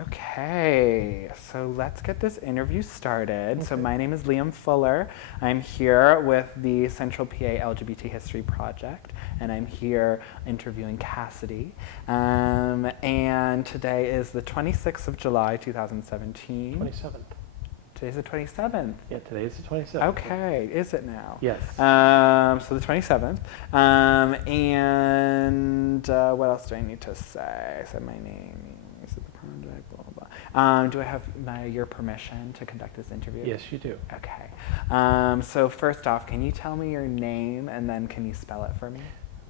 Okay, so let's get this interview started. So my name is Liam Fuller. I'm here with the Central PA LGBT History Project, and I'm here interviewing Cassidy. And today is the 26th of July, 2017. 27th. Today's the 27th. Yeah, today's the 27th. Okay, is it now? Yes. So the 27th. And what else do I need to say? I said my name. I said the project, blah, blah, blah. Do I have your permission to conduct this interview? Yes, you do. Okay. So first off, can you tell me your name and then can you spell it for me?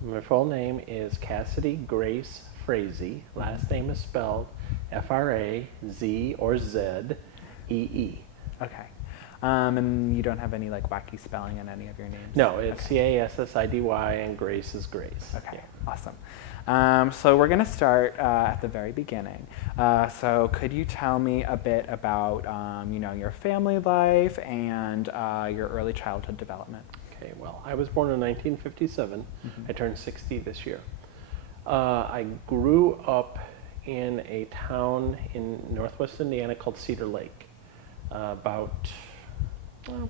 My full name is Cassidy Grace Frazee. Last name is spelled F-R-A-Z or Z-E-E. Okay. And you don't have any like wacky spelling in any of your names? No, it's okay. C-A-S-S-I-D-Y and Grace is Grace. Okay, Yeah. awesome. So we're going to start at the very beginning. So could you tell me a bit about your family life and your early childhood development? Okay, well, I was born in 1957. Mm-hmm. I turned 60 this year. I grew up in a town in northwest Indiana called Cedar Lake,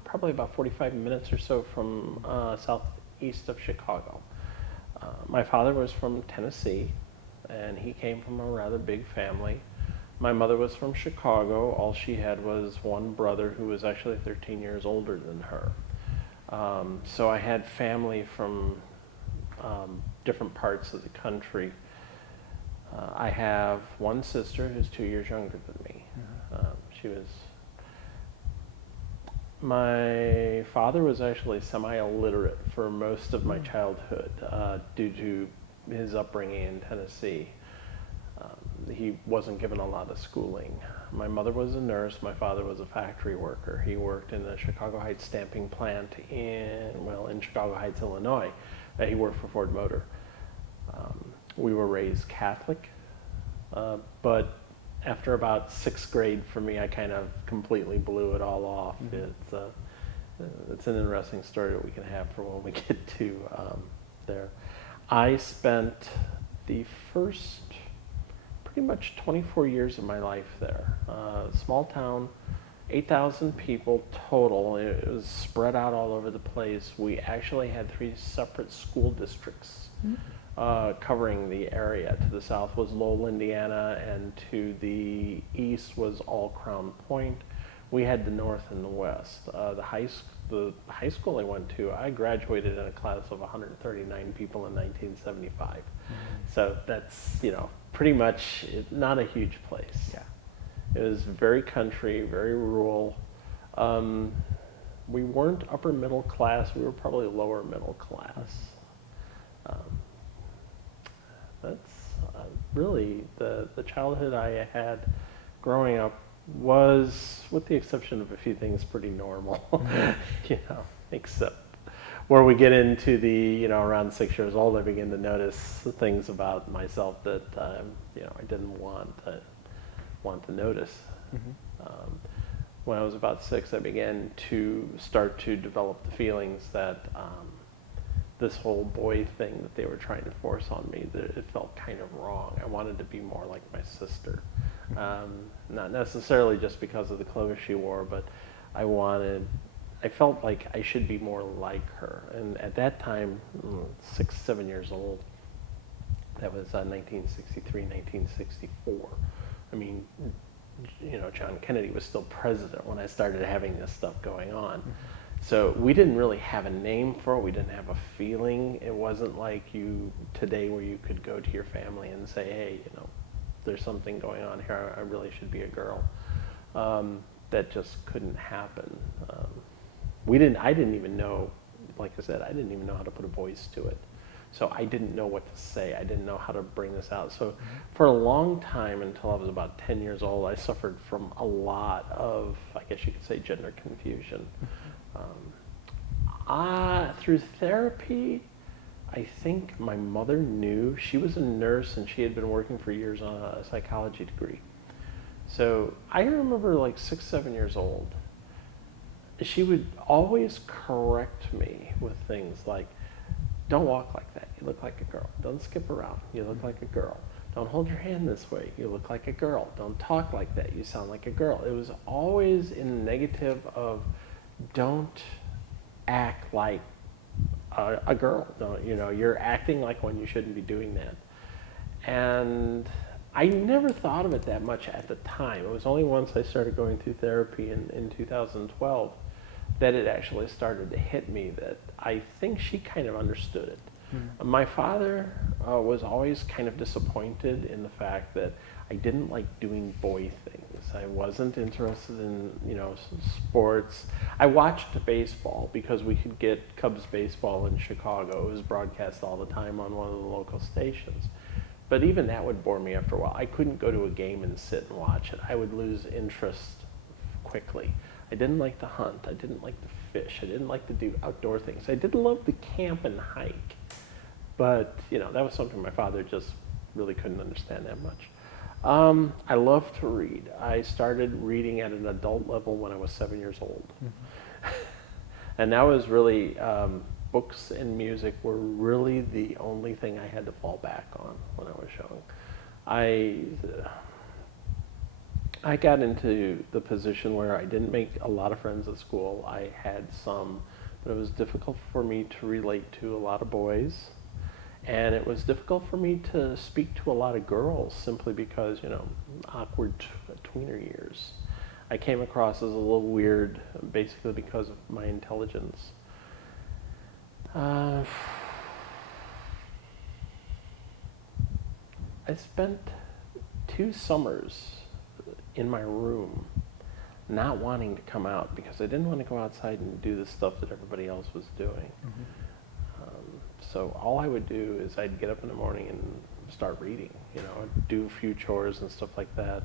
probably about 45 minutes or so from southeast of Chicago. My father was from Tennessee, and he came from a rather big family. My mother was from Chicago. All she had was one brother who was actually 13 years older than her. So I had family from different parts of the country. I have one sister who's 2 years younger than me. My father was actually semi-illiterate for most of my childhood due to his upbringing in Tennessee. He wasn't given a lot of schooling. My mother was a nurse. My father was a factory worker. He worked in the Chicago Heights stamping plant in Chicago Heights, Illinois. He worked for Ford Motor. We were raised Catholic, but after about sixth grade, for me, I kind of completely blew it all off. Mm-hmm. It's an interesting story that we can have for when we get to there. I spent the first pretty much 24 years of my life there. Small town, 8,000 people total. It was spread out all over the place. We actually had 3 separate school districts. Mm-hmm. Covering the area. To the south was Lowell, Indiana, and to the east was all Crown Point. We had the north and the west. The high school I went to, I graduated in a class of 139 people in 1975. Mm-hmm. So that's, pretty much not a huge place. Yeah. It was very country, very rural. We weren't upper middle class, we were probably lower middle class. That's really the childhood I had growing up was, with the exception of a few things, pretty normal, except where we get into the, around 6 years old, I begin to notice things about myself that, I didn't want to notice. Mm-hmm. When I was about 6, I began to start to develop the feelings that this whole boy thing that they were trying to force on me, that it felt kind of wrong. I wanted to be more like my sister. Not necessarily just because of the clothes she wore, but I felt like I should be more like her. And at that time, 6, 7 years old, that was 1963, 1964. I mean, John Kennedy was still president when I started having this stuff going on. Mm-hmm. So we didn't really have a name for it. We didn't have a feeling. It wasn't like today where you could go to your family and say, hey, there's something going on here. I really should be a girl. That just couldn't happen. I didn't even know, like I said, I didn't even know how to put a voice to it. So I didn't know what to say. I didn't know how to bring this out. So for a long time, until I was about 10 years old, I suffered from a lot of, I guess you could say, gender confusion. Through therapy, I think my mother knew. She was a nurse and she had been working for years on a psychology degree. So I remember like 6, 7 years old, she would always correct me with things like, don't walk like that, you look like a girl. Don't skip around, you look like a girl. don't hold your hand this way, you look like a girl. Don't talk like that, you sound like a girl. It was always in the negative of, don't act like a girl. Don't, you're acting like one, you shouldn't be doing that. And I never thought of it that much at the time. It was only once I started going through therapy in 2012 that it actually started to hit me that I think she kind of understood it. My father was always kind of disappointed in the fact that I didn't like doing boy things. I wasn't interested in, sports. I watched baseball because we could get Cubs baseball in Chicago. It was broadcast all the time on one of the local stations. But even that would bore me after a while. I couldn't go to a game and sit and watch it. I would lose interest quickly. I didn't like to hunt. I didn't like to fish. I didn't like to do outdoor things. I did love to camp and hike. But, that was something my father just really couldn't understand that much. I love to read. I started reading at an adult level when I was 7 years old. And that was really, books and music were really the only thing I had to fall back on when I was young. I got into the position where I didn't make a lot of friends at school. I had some, but it was difficult for me to relate to a lot of boys. And it was difficult for me to speak to a lot of girls simply because, awkward tweener years. I came across as a little weird basically because of my intelligence. I spent 2 summers in my room not wanting to come out because I didn't want to go outside and do the stuff that everybody else was doing. So all I would do is I'd get up in the morning and start reading, do a few chores and stuff like that,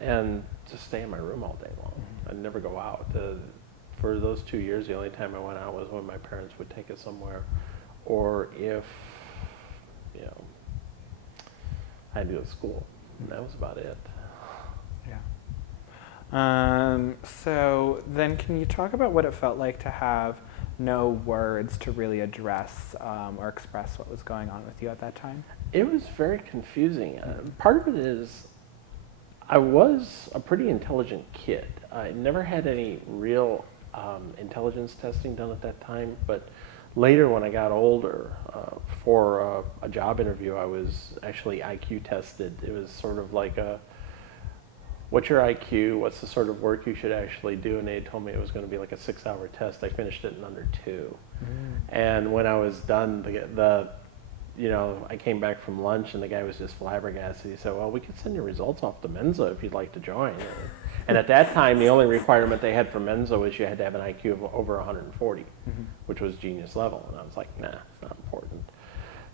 and just stay in my room all day long. I'd never go out. For those 2 years, the only time I went out was when my parents would take us somewhere, or if, I had to go to school. And that was about it. Yeah. So then can you talk about what it felt like to have no words to really address or express what was going on with you at that time? It was very confusing. Part of it is I was a pretty intelligent kid. I never had any real intelligence testing done at that time, but later when I got older, for a job interview, I was actually IQ tested. It was sort of like what's your IQ, what's the sort of work you should actually do, and they told me it was going to be like a 6-hour test. I finished it in under 2. And when I was done, I came back from lunch and the guy was just flabbergasted. He said, well, we could send your results off to Mensa if you'd like to join. And at that time, the only requirement they had for Mensa was you had to have an IQ of over 140, which was genius level. And I was like, nah, it's not important.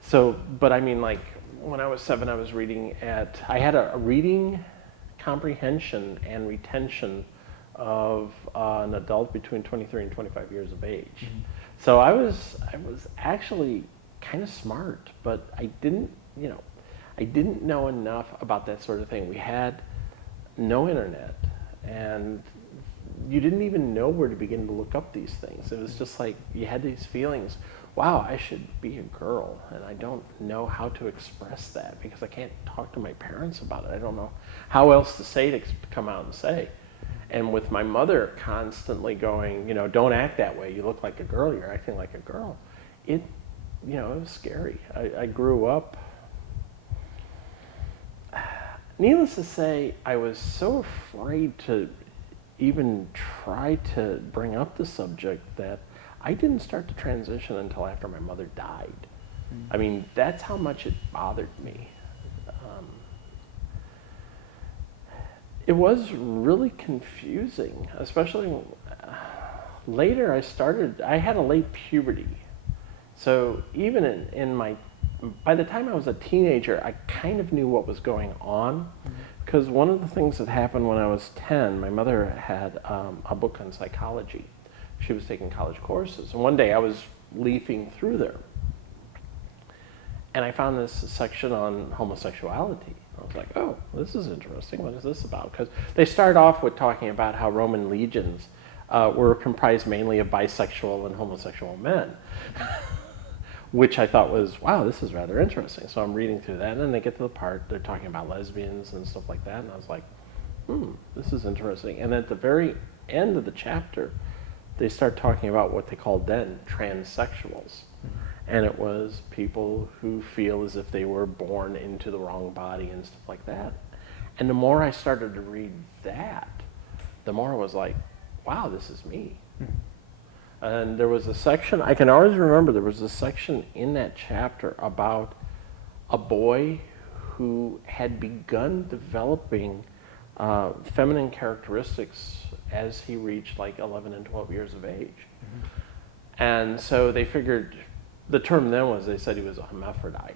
So, but I mean, like, when I was 7, I was reading I had a reading comprehension and retention of an adult between 23 and 25 years of age. So I was actually kind of smart, but I didn't know enough about that sort of thing. We had no internet, and you didn't even know where to begin to look up these things. It was just like you had these feelings, wow, I should be a girl, and I don't know how to express that because I can't talk to my parents about it. I don't know how else to say to come out and say. And with my mother constantly going, don't act that way. You look like a girl. You're acting like a girl. It was scary. I grew up. Needless to say, I was so afraid to even try to bring up the subject that I didn't start to transition until after my mother died. I mean, that's how much it bothered me. It was really confusing, especially later I had a late puberty. So even by the time I was a teenager, I kind of knew what was going on. Because one of the things that happened when I was 10, my mother had a book on psychology. She was taking college courses. And one day I was leafing through there. And I found this section on homosexuality. I was like, oh, this is interesting. What is this about? Because they start off with talking about how Roman legions were comprised mainly of bisexual and homosexual men. which I thought was, wow, this is rather interesting. So I'm reading through that, and then they get to the part, they're talking about lesbians and stuff like that, and I was like, this is interesting. And at the very end of the chapter, they start talking about what they called then transsexuals. And it was people who feel as if they were born into the wrong body and stuff like that. And the more I started to read that, the more I was like, wow, this is me. And there was a section, I can always remember, there was a section in that chapter about a boy who had begun developing feminine characteristics as he reached like 11 and 12 years of age. And so they figured, the term then was, they said he was a hermaphrodite.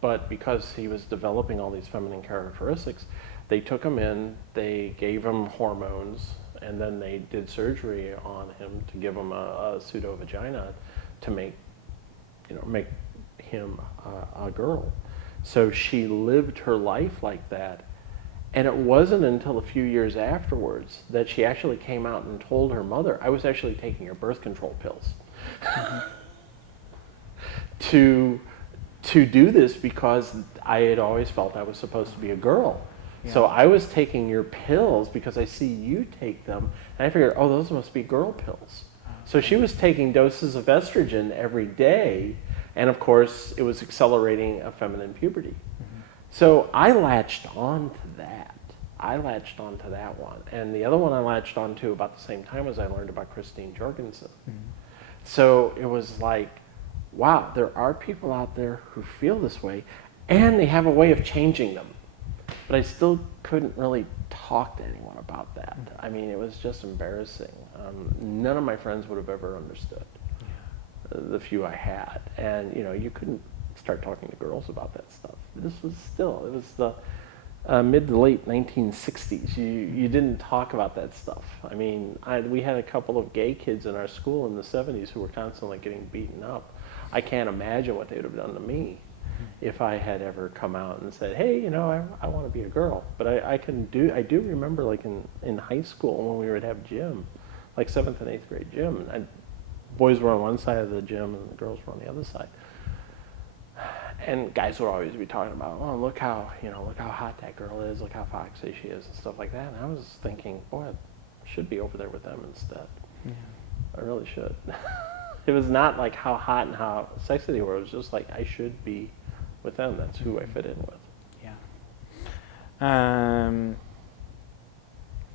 But because he was developing all these feminine characteristics, they took him in, they gave him hormones, and then they did surgery on him to give him a pseudo-vagina to make him a girl. So she lived her life like that. And it wasn't until a few years afterwards that she actually came out and told her mother, I was actually taking her birth control pills. to do this because I had always felt I was supposed to be a girl. Yeah. So I was taking your pills because I see you take them, and I figured, oh, those must be girl pills. So she was taking doses of estrogen every day, and of course it was accelerating a feminine puberty. So I latched on to that. I latched on to that one. And the other one I latched on to about the same time as I learned about Christine Jorgensen. So it was like, wow, there are people out there who feel this way, and they have a way of changing them. But I still couldn't really talk to anyone about that. I mean, it was just embarrassing. None of my friends would have ever understood, the few I had. And, you couldn't start talking to girls about that stuff. It was the mid to late 1960s. You didn't talk about that stuff. I mean, we had a couple of gay kids in our school in the 70s who were constantly getting beaten up. I can't imagine what they would have done to me if I had ever come out and said, hey, I want to be a girl. But I do remember, like in high school when we would have gym, like 7th and 8th grade gym, and boys were on one side of the gym and the girls were on the other side. And guys would always be talking about, oh, look how hot that girl is, look how foxy she is and stuff like that. And I was thinking, boy, I should be over there with them instead. Yeah. I really should. It was not like how hot and how sexy they were. It was just like I should be with them. That's who I fit in with. Yeah.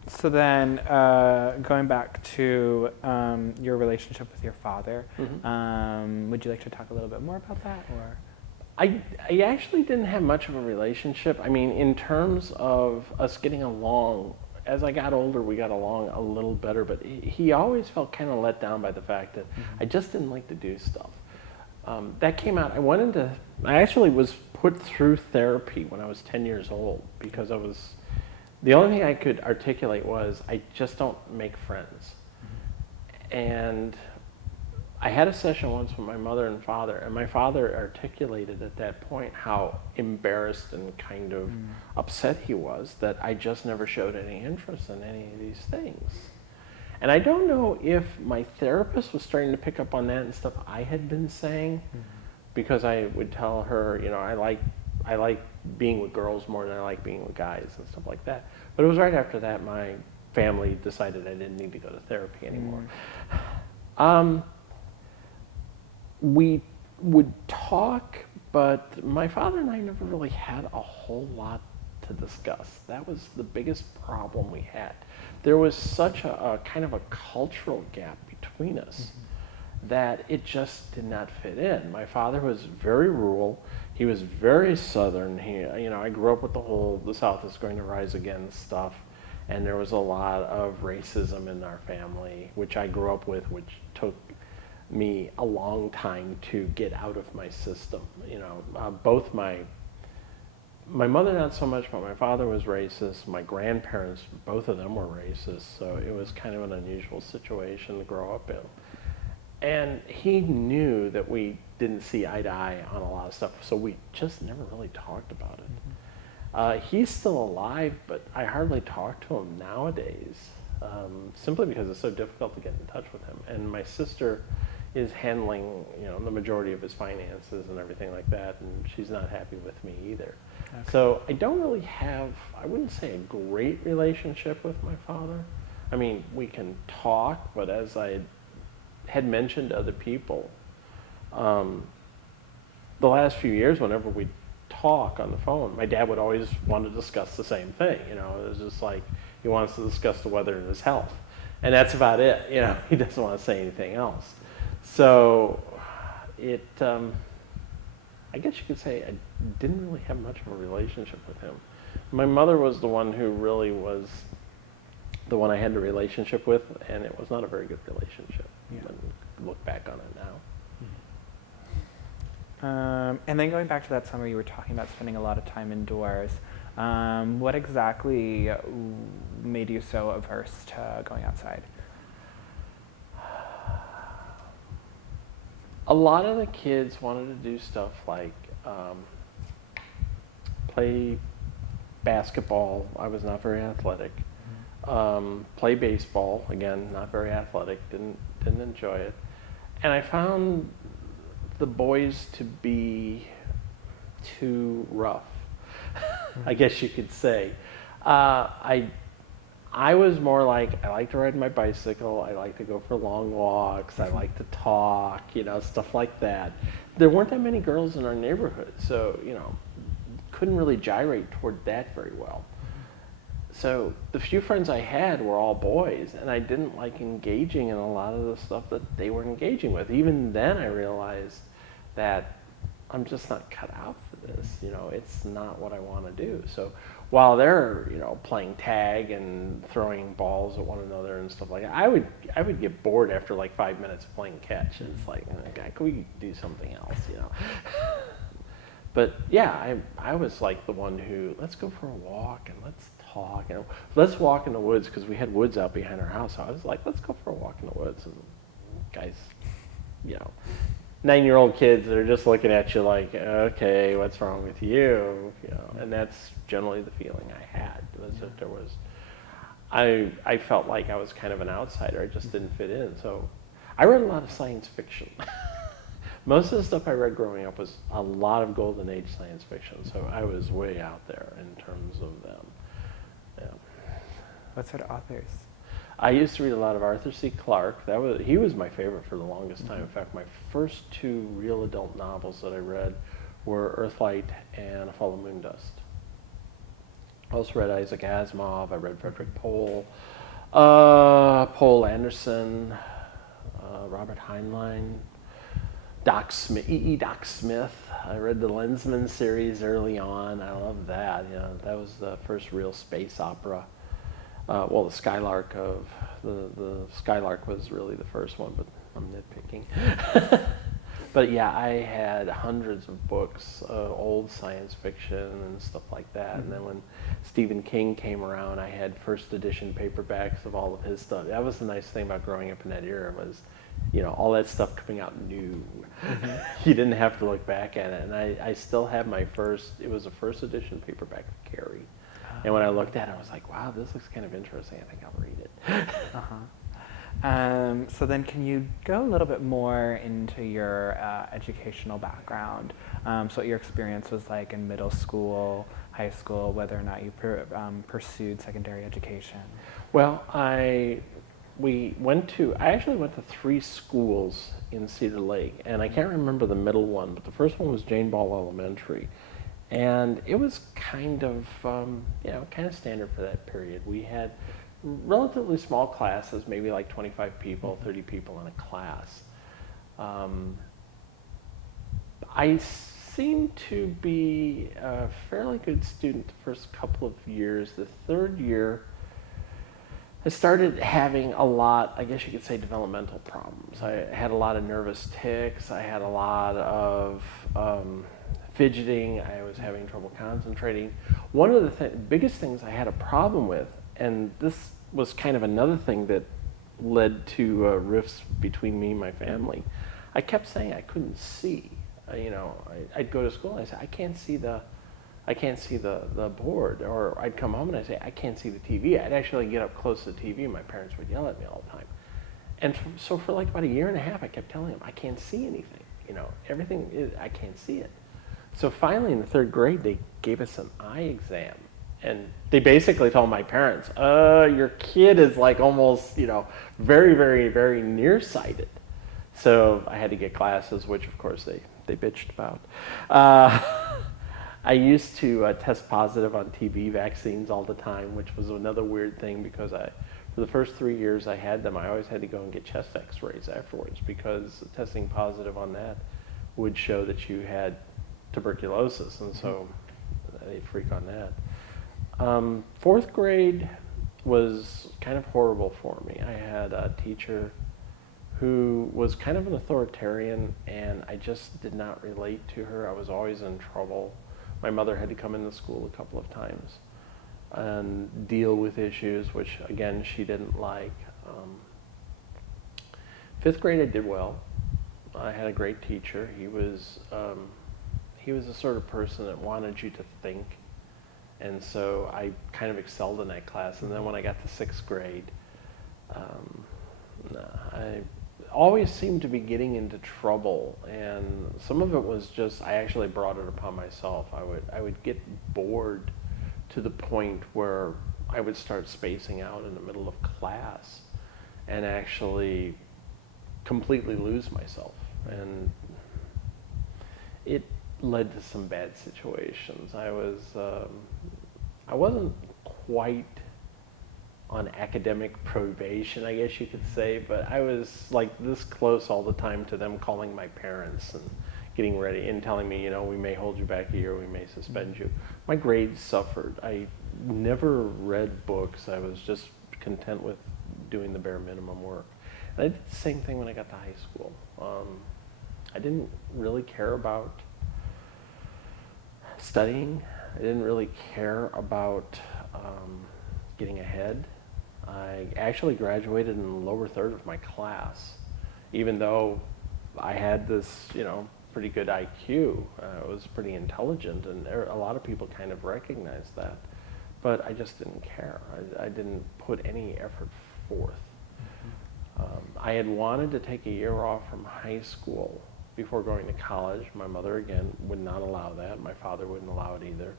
So then, going back to your relationship with your father, would you like to talk a little bit more about that, or? I actually didn't have much of a relationship. I mean, in terms of us getting along, as I got older, we got along a little better, but he always felt kind of let down by the fact that I just didn't like to do stuff. That came out, I actually was put through therapy when I was 10 years old because the only thing I could articulate was I just don't make friends. And I had a session once with my mother and father, and my father articulated at that point how embarrassed and kind of upset he was that I just never showed any interest in any of these things. And I don't know if my therapist was starting to pick up on that and stuff I had been saying, because I would tell her, I like being with girls more than I like being with guys and stuff like that. But it was right after that my family decided I didn't need to go to therapy anymore. We would talk, but my father and I never really had a whole lot to discuss. That was the biggest problem we had. There was such a kind of a cultural gap between us that it just did not fit in. My father was very rural. He was very Southern. I grew up with the South is going to rise again stuff, and there was a lot of racism in our family, which I grew up with, which took me a long time to get out of my system. Both my mother not so much, but my father was racist. My grandparents, both of them were racist, so it was kind of an unusual situation to grow up in. And he knew that we didn't see eye to eye on a lot of stuff, so we just never really talked about it. He's still alive, but I hardly talk to him nowadays, simply because it's so difficult to get in touch with him. And my sister is handling, the majority of his finances and everything like that, and she's not happy with me either. Okay. So I don't really have, I wouldn't say a great relationship with my father. I mean, we can talk, but as I had mentioned to other people, the last few years, whenever we talk on the phone, my dad would always want to discuss the same thing. It was just like he wants to discuss the weather and his health, and that's about it. He doesn't want to say anything else. So it, I guess you could say I didn't really have much of a relationship with him. My mother was the one who really was the one I had the relationship with, and it was not a very good relationship. Yeah. When I look back on it now. And then going back to that summer, you were talking about spending a lot of time indoors. What exactly made you so averse to going outside? A lot of the kids wanted to do stuff like play basketball. I was not very athletic. Play baseball. Again, not very athletic. Didn't enjoy it. And I found the boys to be too rough, I guess you could say. I was more like, I like to ride my bicycle, I like to go for long walks, I like to talk, stuff like that. There weren't that many girls in our neighborhood, so, couldn't really gyrate toward that very well. So the few friends I had were all boys, and I didn't like engaging in a lot of the stuff that they were engaging with. Even then I realized that I'm just not cut out for this. It's not what I want to do. So while they're, playing tag and throwing balls at one another and stuff like that, I would get bored after like 5 minutes of playing catch, and it's like, okay, can we do something else, But yeah, I was like the one who, let's go for a walk and let's talk, let's walk in the woods, because we had woods out behind our house. So I was like, let's go for a walk in the woods. And guys, 9-year-old kids that are just looking at you like, okay, what's wrong with you? And that's generally the feeling I had, was that there was, I felt like I was kind of an outsider. I just didn't fit in. So I read a lot of science fiction. Most of the stuff I read growing up was a lot of golden age science fiction. So I was way out there in terms of them. Yeah. What sort of authors? I used to read a lot of Arthur C. Clarke. He was my favorite for the longest time. In fact, my first 2 real adult novels that I read were Earthlight and A Fall of Moondust. I also read Isaac Asimov. I read Frederick Pohl, Poul Anderson, Robert Heinlein, Doc Smith, Doc Smith. I read the Lensman series early on. I loved that. That was the first real space opera. The Skylark the Skylark was really the first one, but I'm nitpicking. But yeah, I had hundreds of books, old science fiction and stuff like that. And then when Stephen King came around, I had first edition paperbacks of all of his stuff. That was the nice thing about growing up in that era, was, all that stuff coming out new. You didn't have to look back at it. And I still have it was a first edition paperback of Carrie. And when I looked at it, I was like, wow, this looks kind of interesting. I think I'll read it. So then can you go a little bit more into your educational background? So what your experience was like in middle school, high school, whether or not you pursued secondary education? Well, I actually went to 3 schools in Cedar Lake, and I can't remember the middle one, but the first one was Jane Ball Elementary. And it was kind of standard for that period. We had relatively small classes, maybe like 25 people, 30 people in a class. I seemed to be a fairly good student the first couple of years. The third year, I started having a lot, I guess you could say, developmental problems. I had a lot of nervous tics. I had a lot of fidgeting. I was having trouble concentrating. One of the biggest things I had a problem with, and this was kind of another thing that led to rifts between me and my family, I kept saying I couldn't see. I'd go to school and I'd say, I can't see the board. Or I'd come home and I'd say, I can't see the TV. I'd actually get up close to the TV and my parents would yell at me all the time. so for like about a year and a half, I kept telling him, I can't see anything. Everything is, I can't see it. So finally in the 3rd grade, they gave us an eye exam. And they basically told my parents, your kid is like almost, very, very, very nearsighted. So I had to get glasses, which of course they bitched about. I used to test positive on TB vaccines all the time, which was another weird thing because for the first 3 years I had them, I always had to go and get chest x-rays afterwards because testing positive on that would show that you had tuberculosis, and so they'd freak on that. 4th grade was kind of horrible for me. I had a teacher who was kind of an authoritarian, and I just did not relate to her. I was always in trouble. My mother had to come into school a couple of times and deal with issues, which again, she didn't like. 5th grade, I did well. I had a great teacher. He was the sort of person that wanted you to think, and so I kind of excelled in that class. And then when I got to 6th grade, I always seemed to be getting into trouble, and some of it was just, I actually brought it upon myself. I would get bored to the point where I would start spacing out in the middle of class and actually completely lose myself, and it led to some bad situations. I wasn't quite on academic probation, I guess you could say, but I was like this close all the time to them calling my parents and getting ready and telling me, we may hold you back a year, we may suspend you. My grades suffered. I never read books. I was just content with doing the bare minimum work. And I did the same thing when I got to high school. I didn't really care about studying. I didn't really care about getting ahead. I actually graduated in the lower third of my class, even though I had this, pretty good IQ. I was pretty intelligent, and a lot of people kind of recognized that, but I just didn't care. I didn't put any effort forth. I had wanted to take a year off from high school before going to college. My mother, again, would not allow that. My father wouldn't allow it either.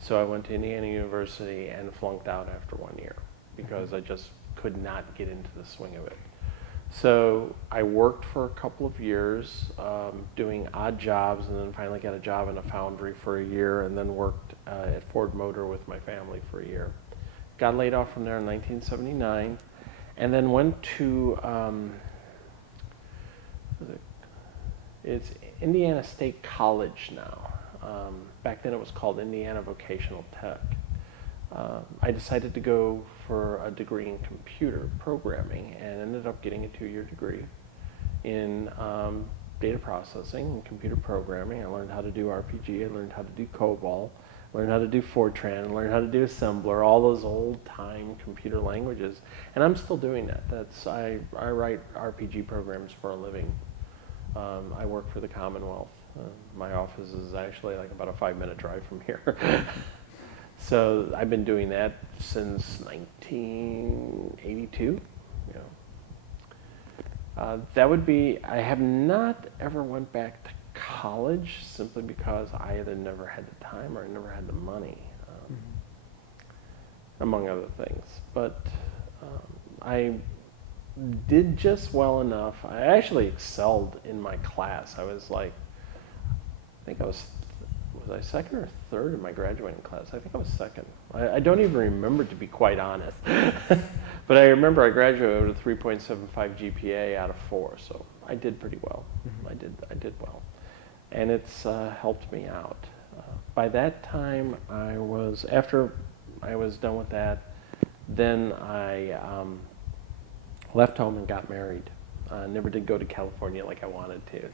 So I went to Indiana University and flunked out after 1 year because I just could not get into the swing of it. So I worked for a couple of years doing odd jobs, and then finally got a job in a foundry for a year, and then worked at Ford Motor with my family for a year. Got laid off from there in 1979, and then went to it's Indiana State College now. Back then it was called Indiana Vocational Tech. I decided to go for a degree in computer programming and ended up getting a 2-year degree in data processing and computer programming. I learned how to do RPG, I learned how to do COBOL, learned how to do Fortran, learned how to do assembler, all those old-time computer languages. And I'm still doing that. I write RPG programs for a living. I work for the Commonwealth. My office is actually like about a 5-minute drive from here. So I've been doing that since 1982. That would be, I have not ever went back to college simply because I either never had the time or never had the money, among other things. But I did just well enough. I actually excelled in my class. I was like, I think I was I second or third in my graduating class? I think I was second. I don't even remember, to be quite honest. But I remember I graduated with a 3.75 GPA out of 4, so I did pretty well. I did well. And it's helped me out. By that time, after I was done with that, then I left home and got married. Never did go to California like I wanted to.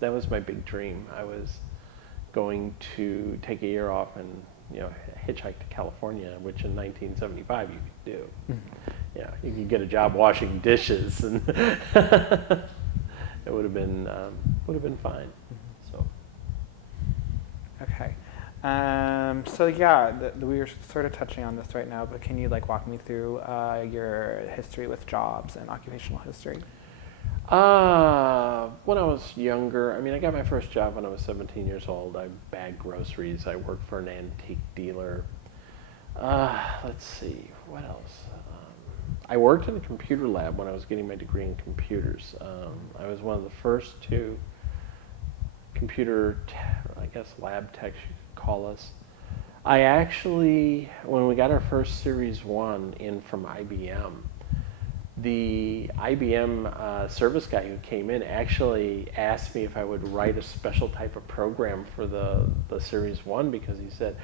That was my big dream. I was going to take a year off and hitchhike to California, which in 1975 you could do. You could get a job washing dishes, and it would have been fine. So. Okay. So yeah, we were sort of touching on this right now, but can you like walk me through your history with jobs and occupational history? When I was younger, I mean, I got my first job when I was 17 years old. I bagged groceries. I worked for an antique dealer. Let's see, what else? I worked in a computer lab when I was getting my degree in computers. I was one of the first two I guess lab techs you could call us. I actually, when we got our first Series 1 in from IBM, the IBM service guy who came in actually asked me if I would write a special type of program for the Series 1 because he said,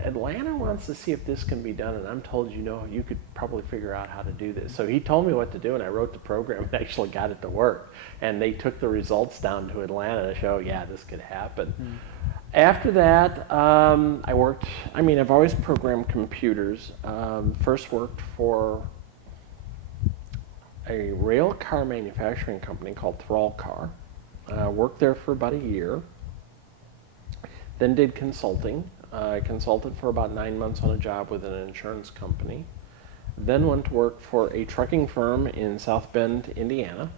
Atlanta wants to see if this can be done, and I'm told you could probably figure out how to do this. So he told me what to do, and I wrote the program and actually got it to work. And they took the results down to Atlanta to show, yeah, this could happen. After that, I've always programmed computers. First worked for a rail car manufacturing company called Thrallcar. Worked there for about a year. Then did consulting. I consulted for about 9 months on a job with an insurance company. Then went to work for a trucking firm in South Bend, Indiana.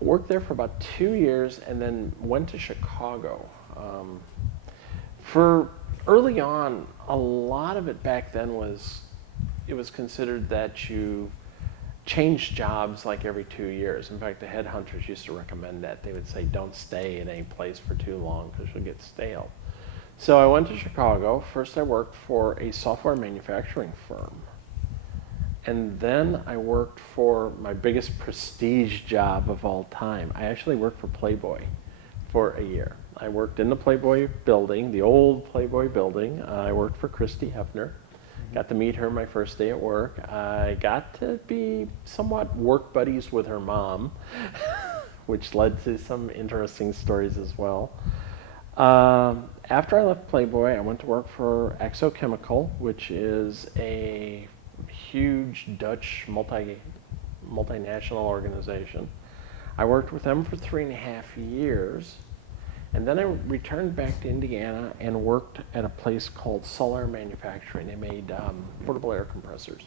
Worked there for about 2 years and then went to Chicago. For early on, a lot of it back then was considered that you change jobs like every 2 years. In fact, the headhunters used to recommend that. They would say, don't stay in a place for too long because you'll get stale. So I went to Chicago. First I worked for a software manufacturing firm. And then I worked for my biggest prestige job of all time. I actually worked for Playboy for a year. I worked in the Playboy building, the old Playboy building. I worked for Christy Hefner. Got to meet her my first day at work. I got to be somewhat work buddies with her mom, which led to some interesting stories as well. After I left Playboy, I went to work for Axochemical, which is a huge Dutch multinational organization. I worked with them for 3.5 years. And then I returned back to Indiana and worked at a place called Solar Manufacturing. They made portable air compressors.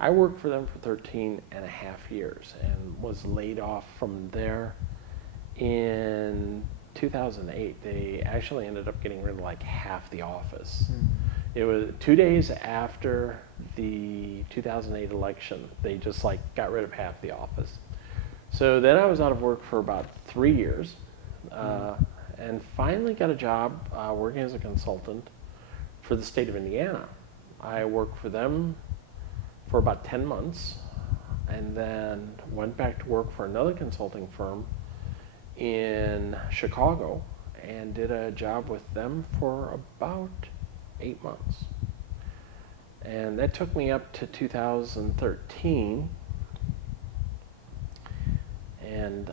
I worked for them for 13.5 years and was laid off from there in 2008. They actually ended up getting rid of like half the office. It was 2 days after the 2008 election. They just like got rid of half the office. So then I was out of work for about 3 years. And finally got a job working as a consultant for the state of Indiana. I worked for them for about 10 months and then went back to work for another consulting firm in Chicago and did a job with them for about 8 months. And that took me up to 2013 and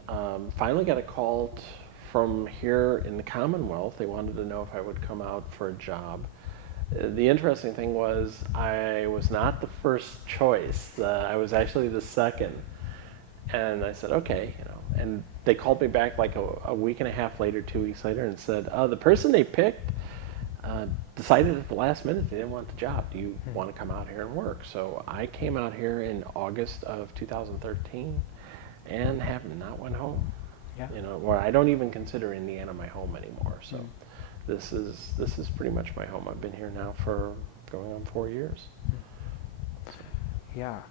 finally got a call from here in the Commonwealth. They wanted to know if I would come out for a job. The interesting thing was I was not the first choice. I was actually the second. And I said, okay, And they called me back like a week and a half later, 2 weeks later, and said, the person they picked decided at the last minute they didn't want the job. Do you want to come out here and work? So I came out here in August of 2013 and have not went home. Yeah. Where I don't even consider Indiana my home anymore. So this is pretty much my home. I've been here now for going on 4 years. Yeah.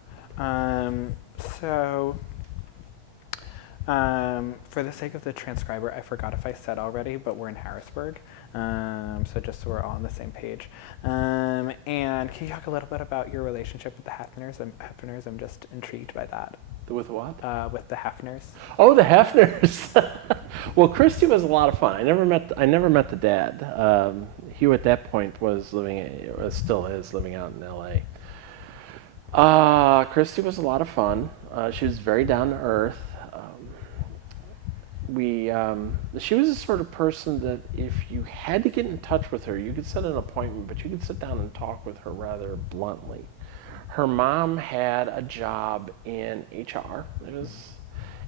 For the sake of the transcriber, I forgot if I said already, but we're in Harrisburg. So just so we're all on the same page. And can you talk a little bit about your relationship with the Hefners? I'm just intrigued by that. With what? With the Hefners. Oh, the Hefners. Well, Christy was a lot of fun. I never met the dad. Hugh at that point still is living out in LA. Christy was a lot of fun. She was very down to earth. She was the sort of person that if you had to get in touch with her, you could set an appointment, but you could sit down and talk with her rather bluntly. Her mom had a job in HR.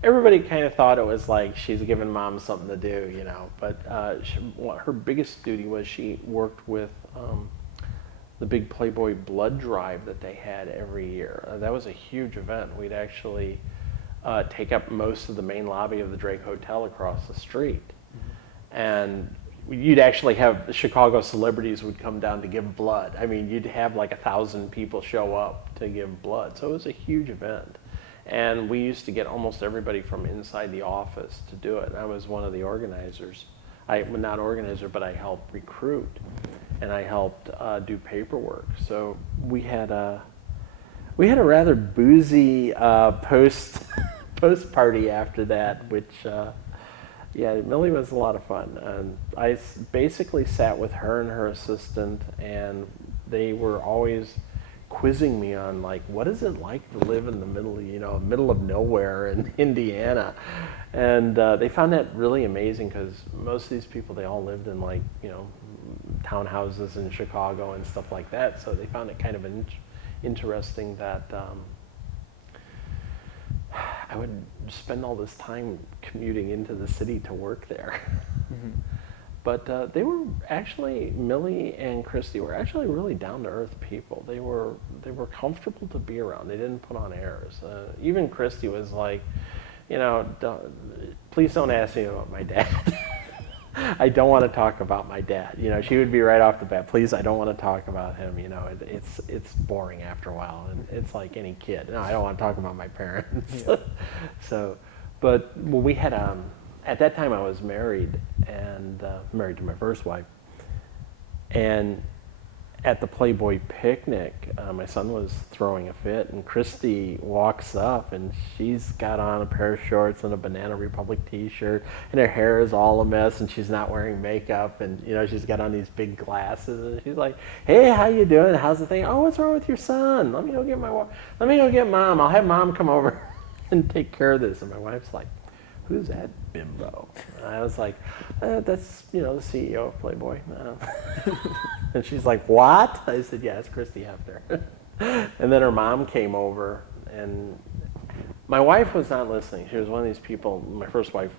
everybody kind of thought it was like she's giving mom something to do, you know. But her biggest duty was she worked with the big Playboy blood drive that they had every year. That was a huge event. We'd actually take up most of the main lobby of the Drake Hotel across the street. And you'd actually have Chicago celebrities would come down to give blood. I mean, you'd have like 1,000 people show up to give blood. So it was a huge event. And we used to get almost everybody from inside the office to do it. And I was one of the organizers. Not organizer, but I helped recruit. And I helped do paperwork. So we had a rather boozy post party after that, which yeah, Millie was a lot of fun. And I basically sat with her and her assistant, and they were always quizzing me on like, what is it like to live in the middle of nowhere in Indiana? And they found that really amazing because most of these people, they all lived in like, townhouses in Chicago and stuff like that. So they found it kind of interesting that I would spend all this time commuting into the city to work there. Mm-hmm. But they were actually, Millie and Christy were actually really down-to-earth people. They were comfortable to be around. They didn't put on airs. Even Christy was like, please don't ask me about my dad. I don't want to talk about my dad. She would be right off the bat, please, I don't want to talk about him. It's boring after a while, and it's like any kid. No, I don't want to talk about my parents. Yeah. But we had, at that time I was married, and married to my first wife. And at the Playboy picnic, my son was throwing a fit, and Christy walks up, and she's got on a pair of shorts and a Banana Republic t-shirt, and her hair is all a mess, and she's not wearing makeup, and she's got on these big glasses, and she's like, hey, how you doing? How's the thing? Oh, what's wrong with your son? Let me go get mom. I'll have mom come over and take care of this. And my wife's like, who's that bimbo? And I was like, that's, the CEO of Playboy. And she's like, what? I said, yeah, it's Christy Hefner. And then her mom came over, and my wife was not listening. She was one of these people, my first wife,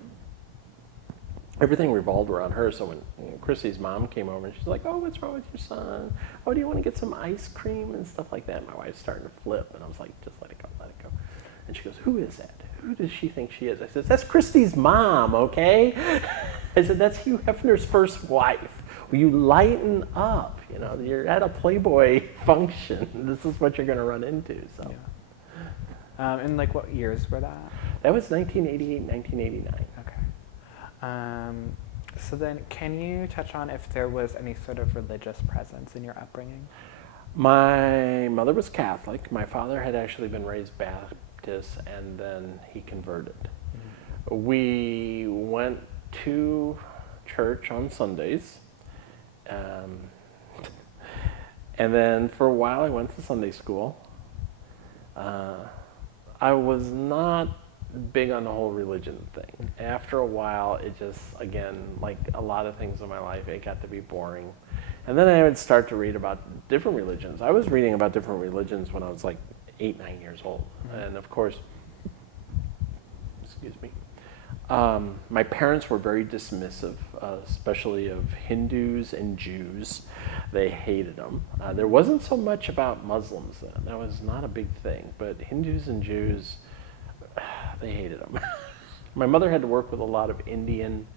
everything revolved around her. So when Christy's mom came over, and she's like, oh, what's wrong with your son? Oh, do you want to get some ice cream and stuff like that? My wife's starting to flip, and I was like, just let it go. And she goes, who is that? Who does she think she is? I said, that's Christy's mom, okay? I said, that's Hugh Hefner's first wife. Will you lighten up? You're at a Playboy function. This is what you're going to run into. So, yeah. And like what years were that? That was 1988, 1989. Okay. So then can you touch on if there was any sort of religious presence in your upbringing? My mother was Catholic. My father had actually been raised Baptist, and then he converted. Mm-hmm. We went to church on Sundays. And then for a while I went to Sunday school. I was not big on the whole religion thing. After a while, it just, again, like a lot of things in my life, it got to be boring. And then I would start to read about different religions. I was reading about different religions when I was like 8, 9 years old. Mm-hmm. And of course, excuse me, my parents were very dismissive, especially of Hindus and Jews. They hated them. There wasn't so much about Muslims then. That was not a big thing. But Hindus and Jews, they hated them. My mother had to work with a lot of Indian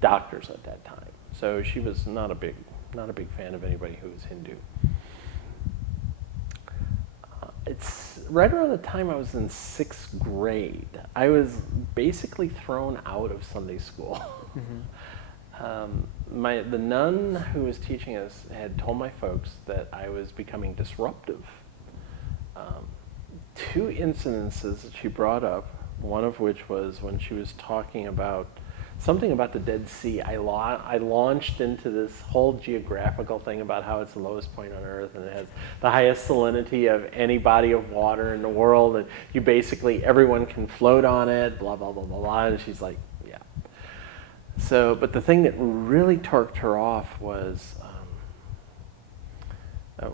doctors at that time. So she was not a big fan of anybody who was Hindu. It's right around the time I was in 6th grade. I was basically thrown out of Sunday school. Mm-hmm. The nun who was teaching us had told my folks that I was becoming disruptive. 2 incidences that she brought up, one of which was when she was talking about something about the Dead Sea. I launched into this whole geographical thing about how it's the lowest point on Earth, and it has the highest salinity of any body of water in the world, and everyone can float on it, blah, blah, blah, blah, blah. And she's like, yeah. So, but the thing that really torqued her off was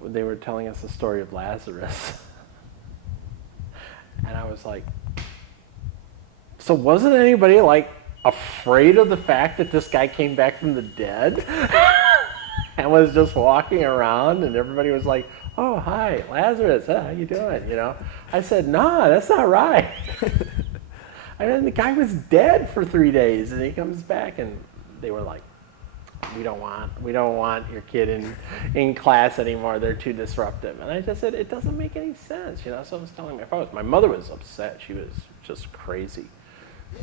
they were telling us the story of Lazarus. And I was like, So wasn't anybody like afraid of the fact that this guy came back from the dead and was just walking around, and everybody was like, "Oh, hi, Lazarus, how you doing?" You know, I said, "Nah, that's not right." I mean, the guy was dead for 3 days, and he comes back, and they were like, we don't want your kid in class anymore. They're too disruptive." And I just said, it doesn't make any sense, you know. So I was telling my folks. My mother was upset. She was just crazy.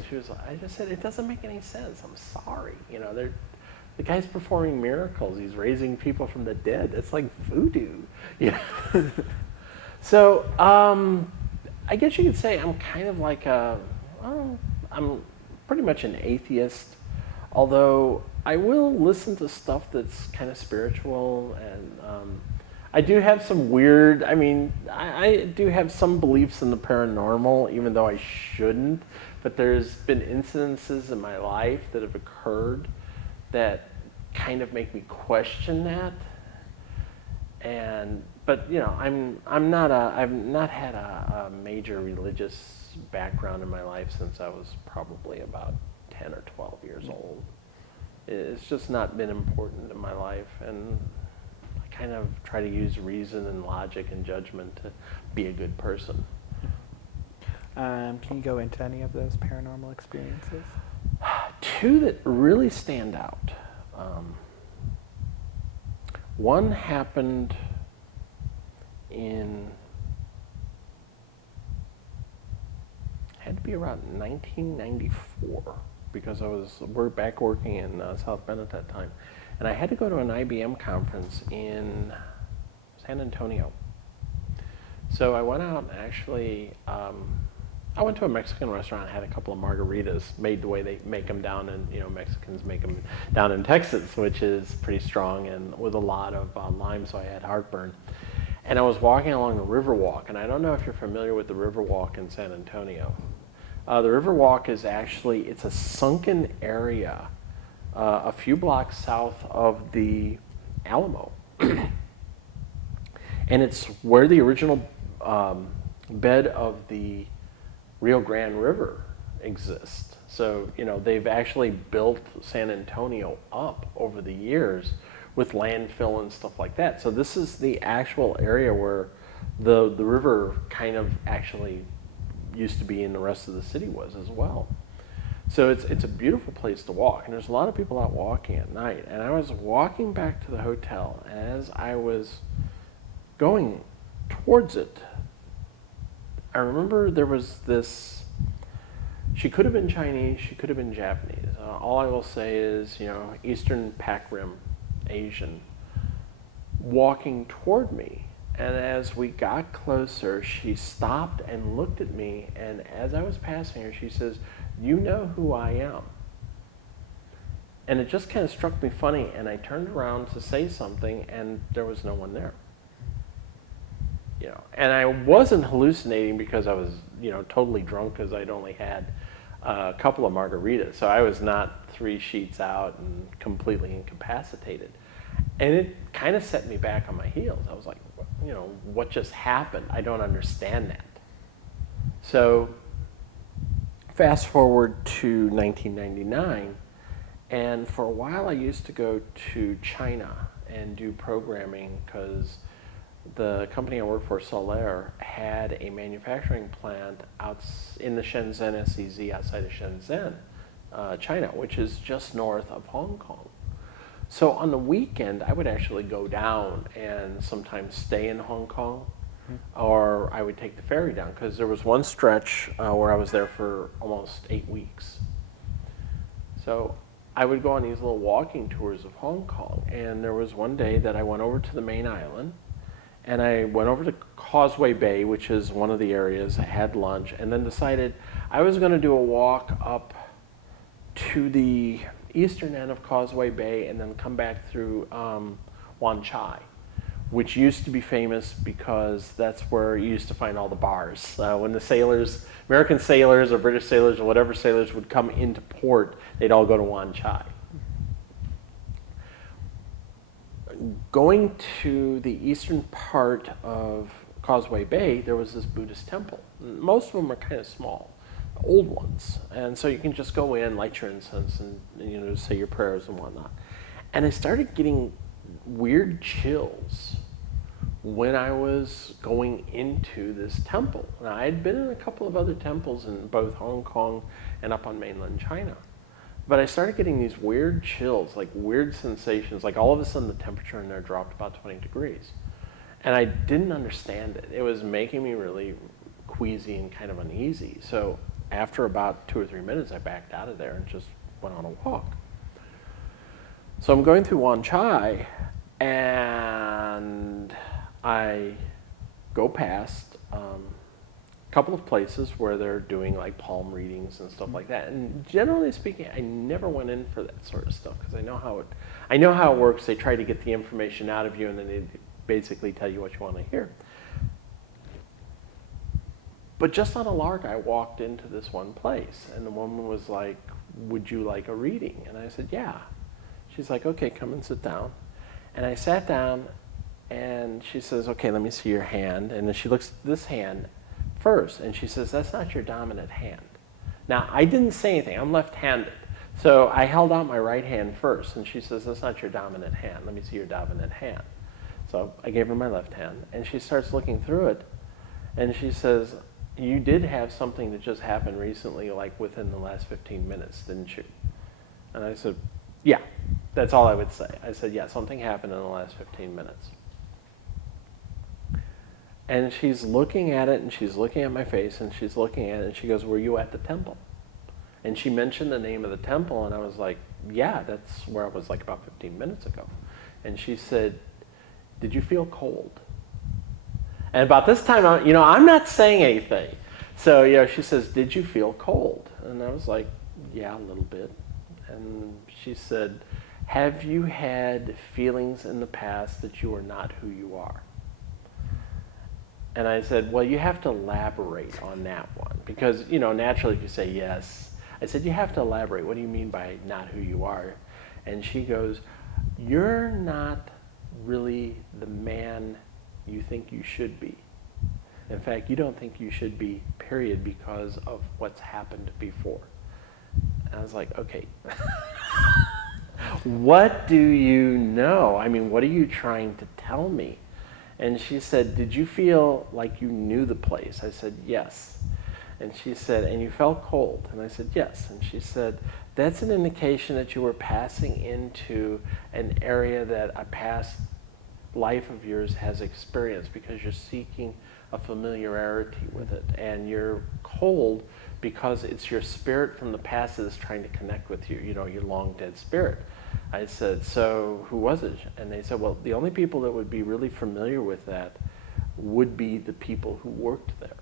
She was. I just said, it doesn't make any sense. I'm sorry, you know. The guy's performing miracles. He's raising people from the dead. That's like voodoo, you know. So I guess you could say I'm kind of like I'm pretty much an atheist, although I will listen to stuff that's kind of spiritual, and I do have some weird, I do have some beliefs in the paranormal, even though I shouldn't, but there's been incidences in my life that have occurred that kind of make me question that. But you know, I've not had a major religious background in my life since I was probably about 10 or 12 years old. It's just not been important in my life, and I kind of try to use reason and logic and judgment to be a good person. Can you go into any of those paranormal experiences? Two that really stand out. One happened had to be around 1994, because we're back working in South Bend at that time, and I had to go to an IBM conference in San Antonio. So I went out and actually, I went to a Mexican restaurant, had a couple of margaritas made the way they make them down in, you know, Mexicans make them down in Texas, which is pretty strong and with a lot of lime, so I had heartburn. And I was walking along the Riverwalk, and I don't know if you're familiar with the Riverwalk in San Antonio. The Riverwalk is actually, it's a sunken area a few blocks south of the Alamo. And it's where the original bed of the Rio Grande River exists. So, you know, they've actually built San Antonio up over the years with landfill and stuff like that. So this is the actual area where the river kind of actually used to be, and the rest of the city was as well. So it's a beautiful place to walk, and there's a lot of people out walking at night. And I was walking back to the hotel, and as I was going towards it, I remember there was this, she could have been Chinese, she could have been Japanese. All I will say is, you know, Eastern Pac Rim, Asian, walking toward me. And as we got closer, she stopped and looked at me, and as I was passing her, she says, "You know who I am." And it just kind of struck me funny, and I turned around to say something, and there was no one there. You know, and I wasn't hallucinating because I was, you know, totally drunk, because I'd only had a couple of margaritas, so I was not 3 sheets out and completely incapacitated. And it kind of set me back on my heels. I was like, you know, what just happened? I don't understand that. So fast forward to 1999, and for a while I used to go to China and do programming, because the company I worked for, Solaire, had a manufacturing plant out in the Shenzhen SEZ outside of Shenzhen, China, which is just north of Hong Kong. So on the weekend, I would actually go down and sometimes stay in Hong Kong, or I would take the ferry down, because there was one stretch where I was there for almost 8 weeks. So I would go on these little walking tours of Hong Kong, and there was one day that I went over to the main island, and I went over to Causeway Bay, which is one of the areas. I had lunch, and then decided I was going to do a walk up to the eastern end of Causeway Bay and then come back through Wan Chai, which used to be famous because that's where you used to find all the bars. When the sailors, American sailors or British sailors or whatever sailors would come into port, they'd all go to Wan Chai. Going to the eastern part of Causeway Bay, there was this Buddhist temple. Most of them are kind of small. old ones. And so you can just go in, light your incense, and say your prayers and whatnot. And I started getting weird chills when I was going into this temple. Now, I had been in a couple of other temples in both Hong Kong and up on mainland China. But I started getting these weird chills, like weird sensations, like all of a sudden the temperature in there dropped about 20 degrees. And I didn't understand it. It was making me really queasy and kind of uneasy. So after about 2 or 3 minutes, I backed out of there and just went on a walk. So I'm going through Wan Chai, and I go past a couple of places where they're doing like palm readings and stuff like that. And generally speaking, I never went in for that sort of stuff because I know how it works. They try to get the information out of you, and then they basically tell you what you want to hear. But just on a lark, I walked into this one place, and the woman was like, "Would you like a reading?" And I said, "Yeah." She's like, "Okay, come and sit down." And I sat down, and she says, "Okay, let me see your hand." And then she looks at this hand first, and she says, "That's not your dominant hand." Now, I didn't say anything. I'm left-handed. So I held out my right hand first, and she says, "That's not your dominant hand. Let me see your dominant hand." So I gave her my left hand, and she starts looking through it, and she says, "You did have something that just happened recently, like within the last 15 minutes, didn't you?" And I said, "Yeah." That's all I would say. I said, "Yeah, something happened in the last 15 minutes. And she's looking at it, and she's looking at my face, and she's looking at it, and she goes, "Were you at the temple?" And she mentioned the name of the temple, and I was like, "Yeah, that's where I was like about 15 minutes ago." And she said, "Did you feel cold?" And about this time, I'm not saying anything. So, she says, "Did you feel cold?" And I was like, "Yeah, a little bit." And she said, "Have you had feelings in the past that you are not who you are?" And I said, "Well, you have to elaborate on that one. Because, naturally if you say yes." I said, "You have to elaborate. What do you mean by not who you are?" And she goes, "You're not really the man you think you should be. In fact, you don't think you should be, period, because of what's happened before." And I was like, "Okay." What do you know? I mean, what are you trying to tell me? And she said, "Did you feel like you knew the place?" I said, "Yes." And she said, "And you felt cold?" And I said, "Yes." And she said, "That's an indication that you were passing into an area that a past life of yours has experienced, because you're seeking a familiarity with it. And you're cold because it's your spirit from the past that is trying to connect with you, your long dead spirit." I said, "So who was it?" And they said, "Well, the only people that would be really familiar with that would be the people who worked there."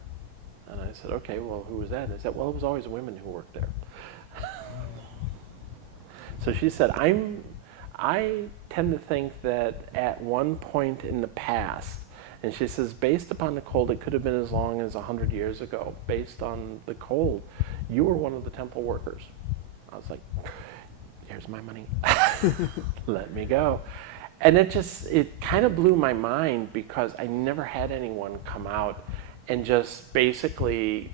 And I said, "Okay, well, who was that?" And they said, "Well, it was always women who worked there." So she said, I tend to think that at one point in the past," and she says, "based upon the cold, it could have been as long as 100 years ago. Based on the cold, you were one of the temple workers." I was like, "Here's my money." Let me go. And it kind of blew my mind, because I never had anyone come out and just basically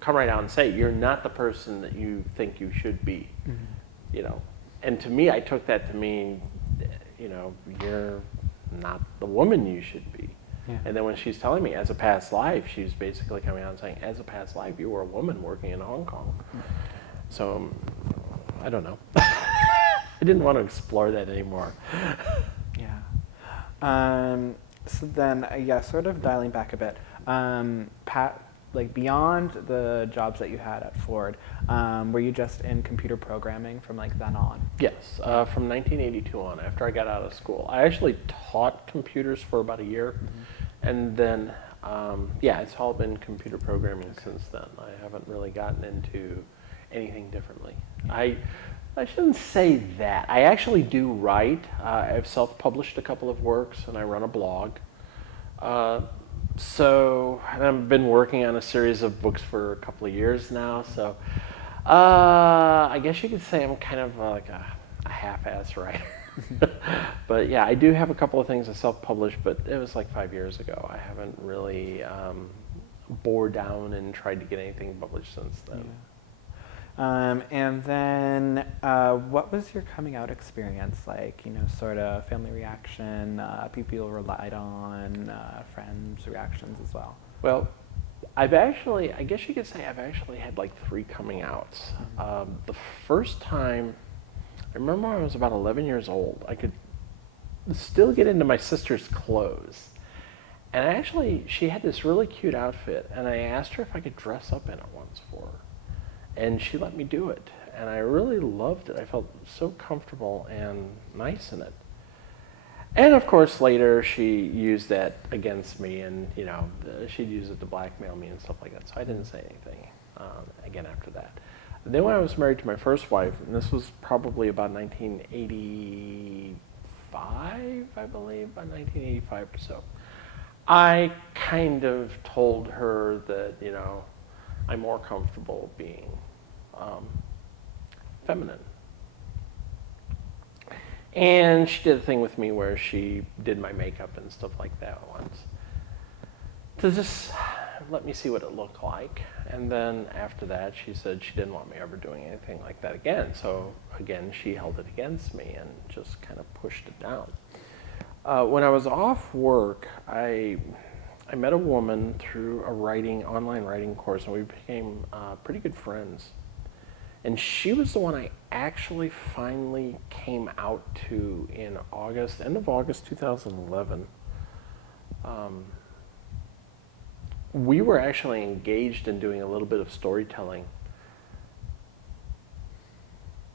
come right out and say, "You're not the person that you think you should be." Mm-hmm. And to me, I took that to mean, you're not the woman you should be. Yeah. And then when she's telling me as a past life, she's basically coming out and saying, "As a past life, you were a woman working in Hong Kong." So, I don't know. I didn't want to explore that anymore. Yeah. So then, sort of dialing back a bit, beyond the jobs that you had at Ford, were you just in computer programming from then on? Yes, from 1982 on, after I got out of school. I actually taught computers for about a year, and then, it's all been computer programming since then. I haven't really gotten into anything differently. I shouldn't say that. I actually do write. I've self-published a couple of works, and I run a blog. So I've been working on a series of books for a couple of years now. So I guess you could say I'm kind of like a half-ass writer. But yeah, I do have a couple of things I self-published, but it was like 5 years ago. I haven't really bore down and tried to get anything published since then. And then, what was your coming out experience like? You know, sort of family reaction, people you relied on, friends' reactions as well. Well, I guess you could say I've actually had like 3 coming outs. The first time, I remember when I was about 11 years old, I could still get into my sister's clothes. And she had this really cute outfit, and I asked her if I could dress up in it once for her. And she let me do it. And I really loved it. I felt so comfortable and nice in it. And of course, later she used that against me, and she'd use it to blackmail me and stuff like that. So I didn't say anything again after that. Then when I was married to my first wife, and this was probably about 1985, I believe, about 1985 or so, I kind of told her that, I'm more comfortable being feminine. And she did a thing with me where she did my makeup and stuff like that once to just let me see what it looked like. And then after that, she said she didn't want me ever doing anything like that again. So again, she held it against me and just kind of pushed it down. When I was off work, I met a woman through a online writing course, and we became pretty good friends. And she was the one I actually finally came out to in end of August 2011. We were actually engaged in doing a little bit of storytelling.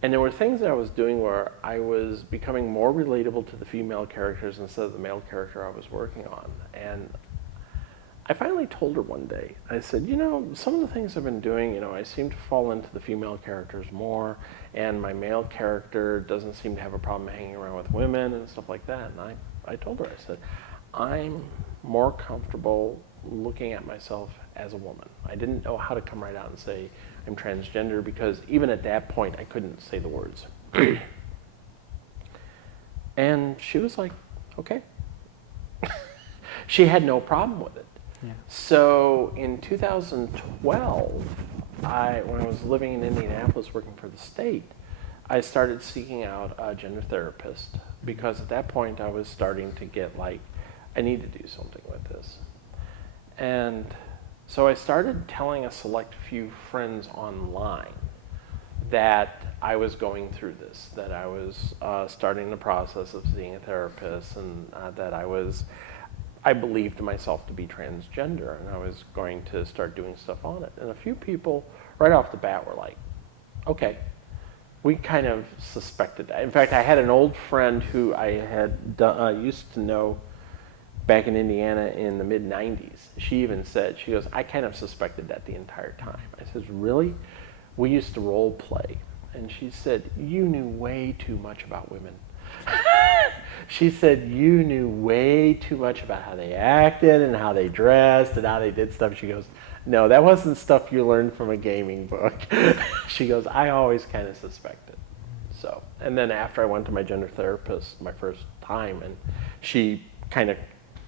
And there were things that I was doing where I was becoming more relatable to the female characters instead of the male character I was working on. And I finally told her one day, I said, some of the things I've been doing, I seem to fall into the female characters more, and my male character doesn't seem to have a problem hanging around with women and stuff like that. And I told her, I said, I'm more comfortable looking at myself as a woman. I didn't know how to come right out and say I'm transgender, because even at that point, I couldn't say the words. And she was like, okay. She had no problem with it. Yeah. So in 2012, when I was living in Indianapolis working for the state, I started seeking out a gender therapist, because at that point I was starting to get like, I need to do something with this. And so I started telling a select few friends online that I was going through this, that I was starting the process of seeing a therapist, and that I believed myself to be transgender, and I was going to start doing stuff on it. And a few people right off the bat were like, okay. We kind of suspected that. In fact, I had an old friend who I had used to know back in Indiana in the mid-90s. She even said, she goes, I kind of suspected that the entire time. I says, really? We used to role play. And she said, you knew way too much about women. She said, you knew way too much about how they acted and how they dressed and how they did stuff. She goes, no, that wasn't stuff you learned from a gaming book. She goes, I always kind of suspected. So, and then after I went to my gender therapist my first time, and she kind of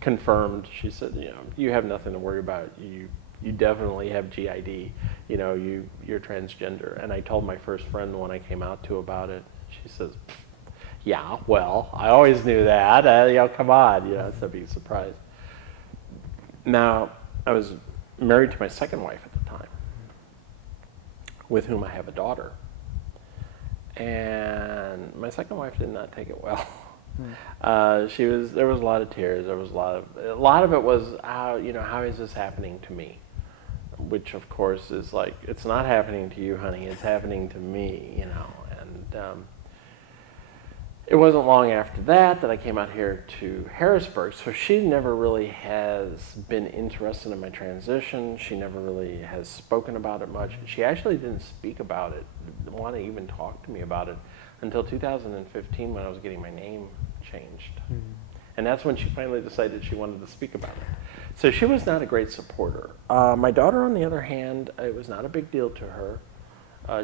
confirmed, she said, you have nothing to worry about. You definitely have GID. You're transgender. And I told my first friend when I came out to about it, she says, yeah, well, I always knew that. Come on, it's a big surprise. Now, I was married to my second wife at the time, with whom I have a daughter. And my second wife did not take it well. There was a lot of tears. There was a lot of it was how is this happening to me? Which of course is like, it's not happening to you, honey. It's happening to me, And it wasn't long after that I came out here to Harrisburg. So she never really has been interested in my transition. She never really has spoken about it much. She actually didn't speak about it, didn't want to even talk to me about it until 2015 when I was getting my name changed. Mm-hmm. And that's when she finally decided she wanted to speak about it. So she was not a great supporter. My daughter, on the other hand, it was not a big deal to her.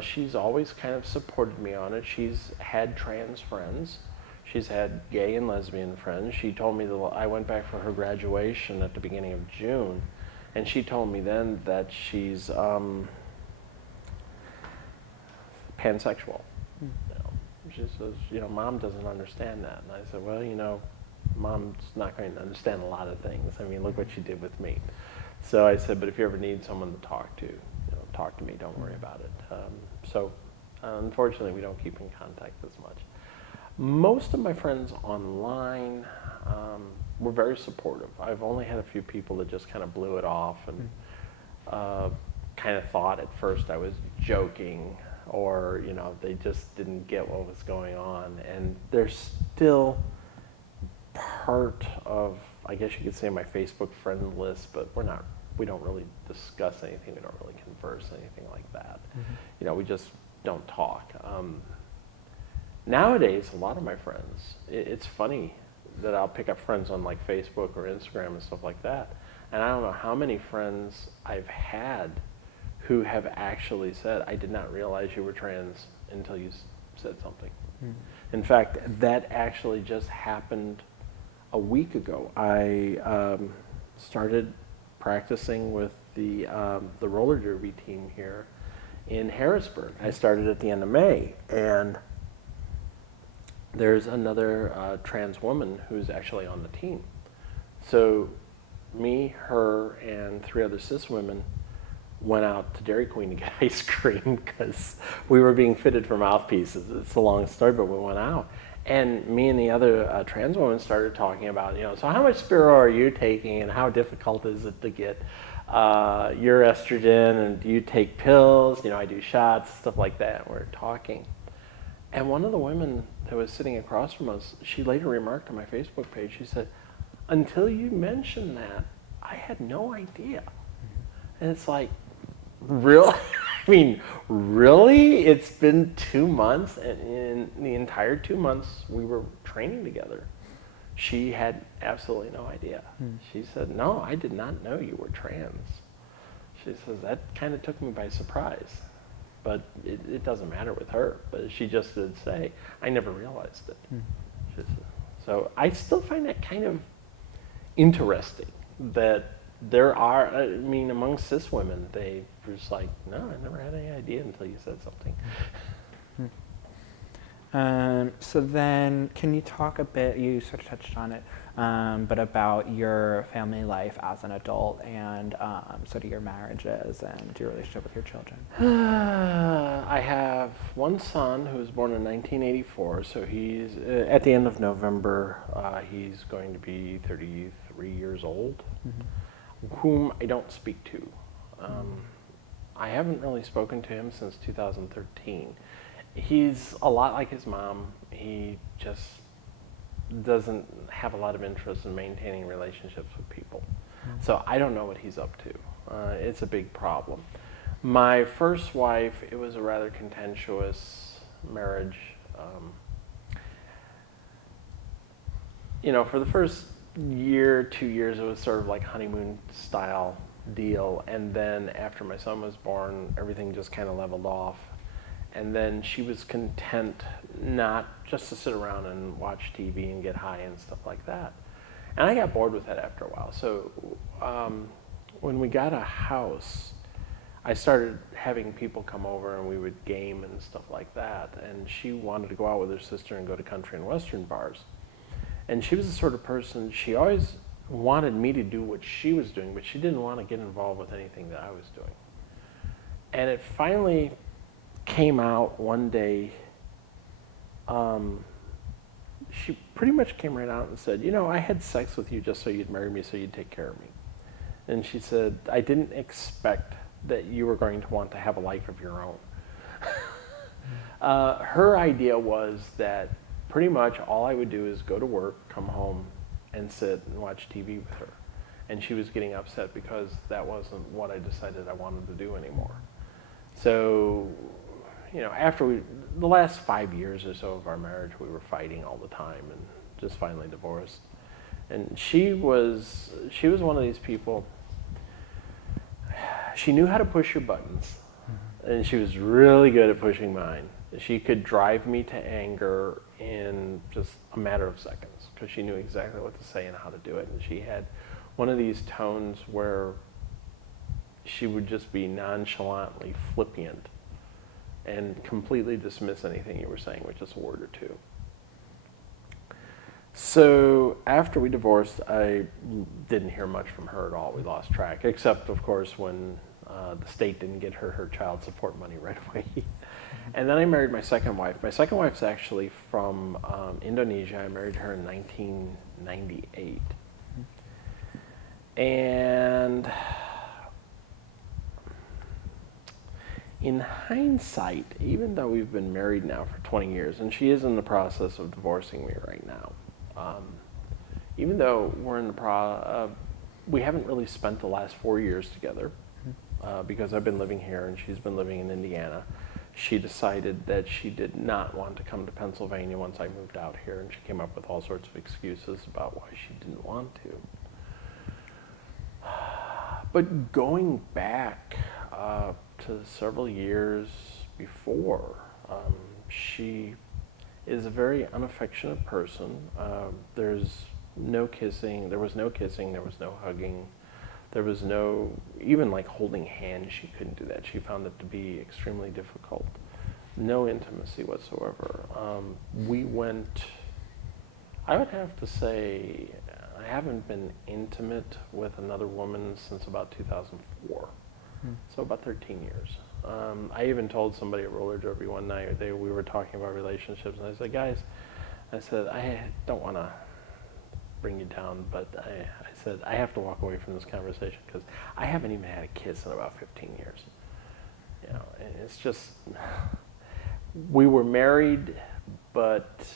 She's always kind of supported me on it. She's had trans friends. She's had gay and lesbian friends. She told me that I went back for her graduation at the beginning of June, And she told me then that she's pansexual. You know, she says, you know, Mom doesn't understand that. And I said, well, you know, Mom's not going to understand a lot of things. I mean, look what she did with me. So I said, but if you ever need someone to talk to, you know, talk to me. Don't worry about it. So unfortunately, we don't keep in contact as much. Most of my friends online were very supportive. I've only had a few people that just kind of blew it off and kind of thought at first I was joking, or you know, they just didn't get what was going on. And they're still part of, I guess you could say, my Facebook friend list, but we don't really discuss anything. We don't really converse anything like that. You know, we just don't talk. Nowadays, a lot of my friends, it's funny that I'll pick up friends on like Facebook or Instagram and stuff like that. And I don't know how many friends I've had who have actually said, I did not realize you were trans until you said something. In fact, that actually just happened a week ago. I started practicing with the roller derby team here in Harrisburg. I started at the end of May, and there's another trans woman who's actually on the team. So me, her, and 3 other cis women went out to Dairy Queen to get ice cream because we were being fitted for mouthpieces. It's a long story, but we went out. And me and the other trans woman started talking about, you know, so how much Spiro are you taking, and how difficult is it to get your estrogen, and do you take pills? You know, I do shots, stuff like that. And we're talking. And one of the women that was sitting across from us, she later remarked on my Facebook page, she said, until you mentioned that, I had no idea. And it's like, really? I mean, really? It's been 2 months, and in the entire 2 months we were training together, she had absolutely no idea. She said, no, I did not know you were trans. She says, that kind of took me by surprise. But it doesn't matter with her. But she just did say, I never realized it. She said, so I still find that kind of interesting that there are, I mean, among cis women, they were just like, no, I never had any idea until you said something. So then, can you talk a bit, you sort of touched on it, but about your family life as an adult and sort of your marriages and your relationship with your children? I have one son who was born in 1984, so he's, at the end of November, he's going to be 33 years old, whom I don't speak to. I haven't really spoken to him since 2013. He's a lot like his mom. He just doesn't have a lot of interest in maintaining relationships with people. So I don't know what he's up to. It's a big problem. My first wife, it was a rather contentious marriage. You know, for the first year, 2 years, it was sort of like honeymoon style deal. And then after my son was born, everything just kind of leveled off. And then she was content not just to sit around and watch TV and get high and stuff like that. And I got bored with that after a while. So when we got a house, I started having people come over and we would game and stuff like that. And she wanted to go out with her sister and go to country and western bars. And she was the sort of person, she always wanted me to do what she was doing, but she didn't want to get involved with anything that I was doing. And it finally came out one day, she pretty much came right out and said, you know, I had sex with you just so you'd marry me, so you'd take care of me. And she said, I didn't expect that you were going to want to have a life of your own. Her idea was that pretty much all I would do is go to work, come home, and sit and watch TV with her. And she was getting upset because that wasn't what I decided I wanted to do anymore. So, you know, after the last 5 years or so of our marriage, we were fighting all the time and just finally divorced. And she was one of these people, she knew how to push your buttons, and she was really good at pushing mine. She could drive me to anger in just a matter of seconds because she knew exactly what to say and how to do it. And she had one of these tones where she would just be nonchalantly flippant and completely dismiss anything you were saying with just a word or two. So after we divorced, I didn't hear much from her at all. We lost track, except, of course, when the state didn't get her child support money right away. And then I married my second wife. My second wife's actually from Indonesia. I married her in 1998. And in hindsight, even though we've been married now for 20 years, and she is in the process of divorcing me right now, even though we're in the we haven't really spent the last 4 years together, because I've been living here and she's been living in Indiana. She decided that she did not want to come to Pennsylvania once I moved out here, and she came up with all sorts of excuses about why she didn't want to. But going back to several years before, she is a very unaffectionate person. There's no kissing, there was no hugging, there was no, even like holding hands, she couldn't do that. She found it to be extremely difficult. No intimacy whatsoever. We went, I would have to say, I haven't been intimate with another woman since about 2004. So about 13 years. I even told somebody at roller derby one night, we were talking about relationships, and I said, guys, I don't want to bring you down, but I said, I have to walk away from this conversation because I haven't even had a kiss in about 15 years. You know, and it's just, we were married, but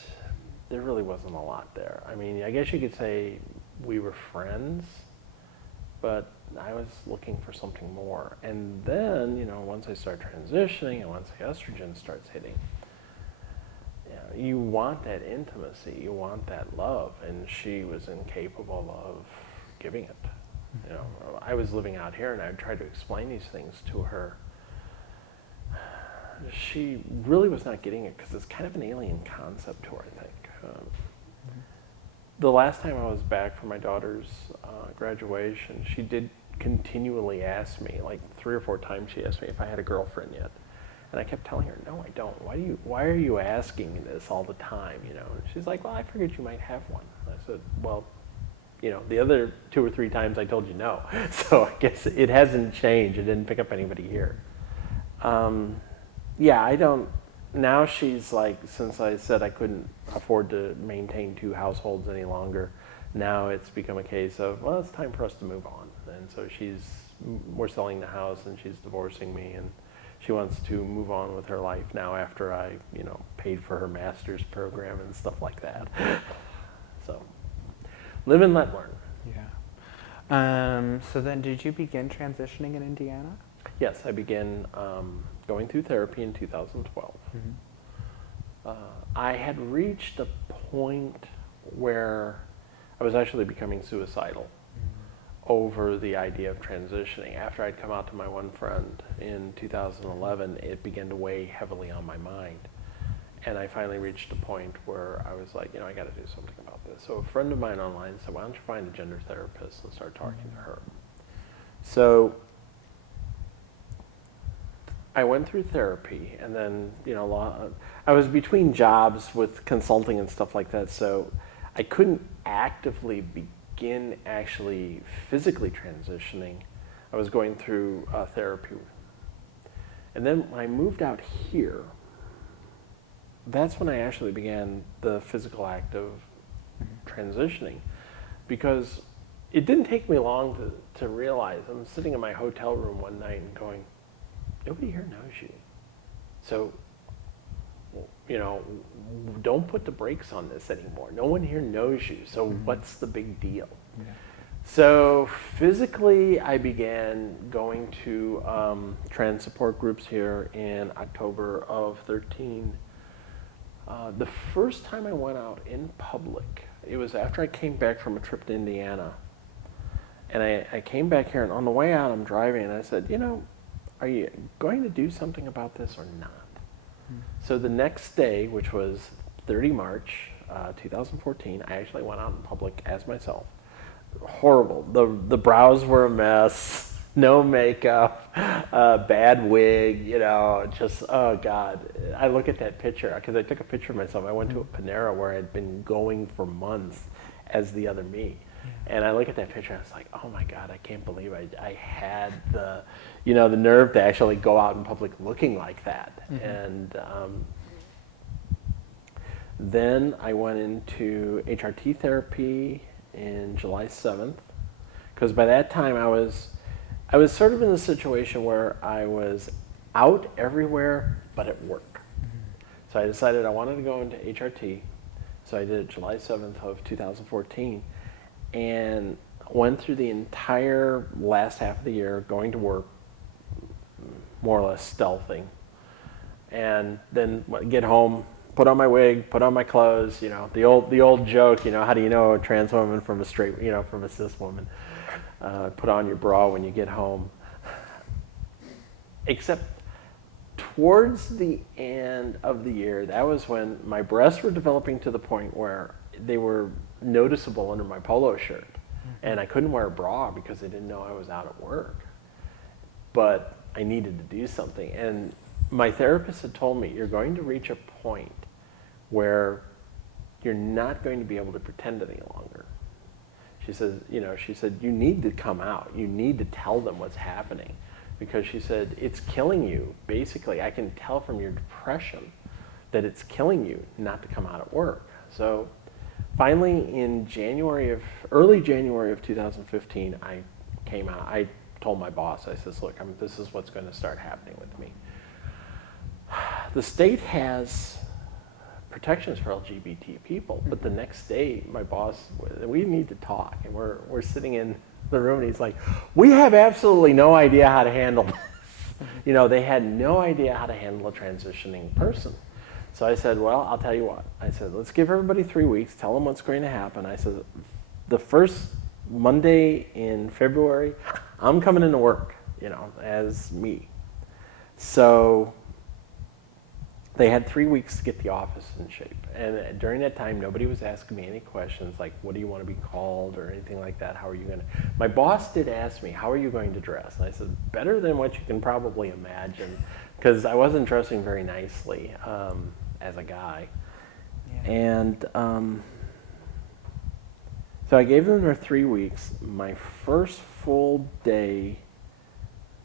there really wasn't a lot there. I mean, I guess you could say we were friends, but I was looking for something more. And then, you know, once I start transitioning and once the estrogen starts hitting, you want that intimacy, you want that love, and she was incapable of giving it. You know, I was living out here and I would try to explain these things to her. She really was not getting it because it's kind of an alien concept to her, I think. The last time I was back for my daughter's graduation, she did continually ask me, like 3 or 4 times she asked me if I had a girlfriend yet. And I kept telling her, no, I don't. Why are you asking me this all the time, you know? And she's like, well, I figured you might have one. I said, well, you know, the other 2 or 3 times I told you no. So I guess it hasn't changed. It didn't pick up anybody here. Yeah, I don't, now she's like, since I said I couldn't afford to maintain 2 households any longer, now it's become a case of, well, it's time for us to move on. And so we're selling the house and she's divorcing me, and she wants to move on with her life now after I, you know, paid for her master's program and stuff like that. So, live and let learn. Yeah. So then did you begin transitioning in Indiana? Yes, I began going through therapy in 2012. I had reached a point where I was actually becoming suicidal over the idea of transitioning. After I'd come out to my one friend in 2011, it began to weigh heavily on my mind. And I finally reached a point where I was like, you know, I got to do something about this. So a friend of mine online said, why don't you find a gender therapist and start talking to her? So I went through therapy, and then, you know, I was between jobs with consulting and stuff like that, so I couldn't actively begin actually physically transitioning. I was going through therapy. And then when I moved out here, that's when I actually began the physical act of transitioning, because it didn't take me long to realize. I'm sitting in my hotel room one night and going, nobody here knows you. So, you know, don't put the brakes on this anymore. No one here knows you, so what's the big deal? Yeah. So physically, I began going to trans support groups here in October of 13. The first time I went out in public, it was after I came back from a trip to Indiana. And I came back here, and on the way out, I'm driving, and I said, you know, are you going to do something about this or not? So the next day, which was 30 March 2014, I actually went out in public as myself. Horrible. The brows were a mess. no makeup, bad wig, you know, just, oh God. I look at that picture, because I took a picture of myself. I went to a Panera where I'd been going for months as the other me. And I look at that picture and I was like, oh my God, I can't believe I had the, you know, the nerve to actually go out in public looking like that. And then I went into Hrt Therapy in July 7th, because by that time I was sort of in a situation where I was out everywhere but at work. So I decided I wanted to go into HRT. So I did it July 7th of 2014 and went through the entire last half of the year going to work, more or less stealthing. And then get home, put on my wig, put on my clothes, you know, the old joke, you know, how do you know a trans woman from a straight, you know, from a cis woman? Put on your bra when you get home. Except towards the end of the year, that was when my breasts were developing to the point where they were noticeable under my polo shirt. And I couldn't wear a bra because they didn't know I was out at work. But I needed to do something. And my therapist had told me, you're going to reach a point where you're not going to be able to pretend any longer. She said, you know, you need to come out. You need to tell them what's happening. Because she said, it's killing you. Basically, I can tell from your depression that it's killing you not to come out at work. So finally in early January of 2015, I came out. I told my boss, I says, look, this is what's going to start happening with me. The state has protections for LGBT people, but the next day, my boss, we need to talk, and we're sitting in the room, and he's like, we have absolutely no idea how to handle this. You know, they had no idea how to handle a transitioning person. So I said, well, I'll tell you what. I said, let's give everybody 3 weeks, tell them what's going to happen. I said, the first Monday in February, I'm coming into work, you know, as me. So they had 3 weeks to get the office in shape. And during that time, nobody was asking me any questions like, what do you want to be called or anything like that? How are you going to? My boss did ask me, how are you going to dress? And I said, better than what you can probably imagine, because I wasn't dressing very nicely as a guy. Yeah. And so I gave them their 3 weeks. My first full day,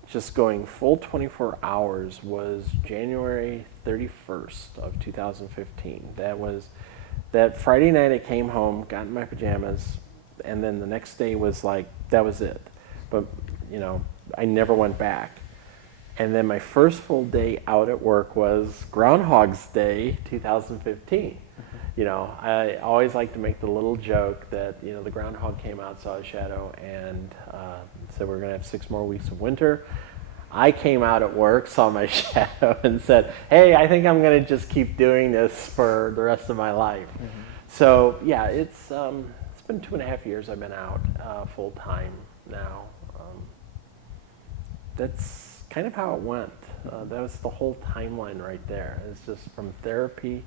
just going full 24 hours, was January 31st of 2015. That Friday night I came home, got in my pajamas, and then the next day was like, that was it. But, you know, I never went back. And then my first full day out at work was Groundhog's Day 2015. You know, I always like to make the little joke that, you know, the groundhog came out, saw a shadow, and said we're going to have 6 more weeks of winter. I came out at work, saw my shadow, and said, hey, I think I'm going to just keep doing this for the rest of my life. So, yeah, it's been 2.5 years I've been out full-time now. That's kind of how it went. That was the whole timeline right there. It's just from therapy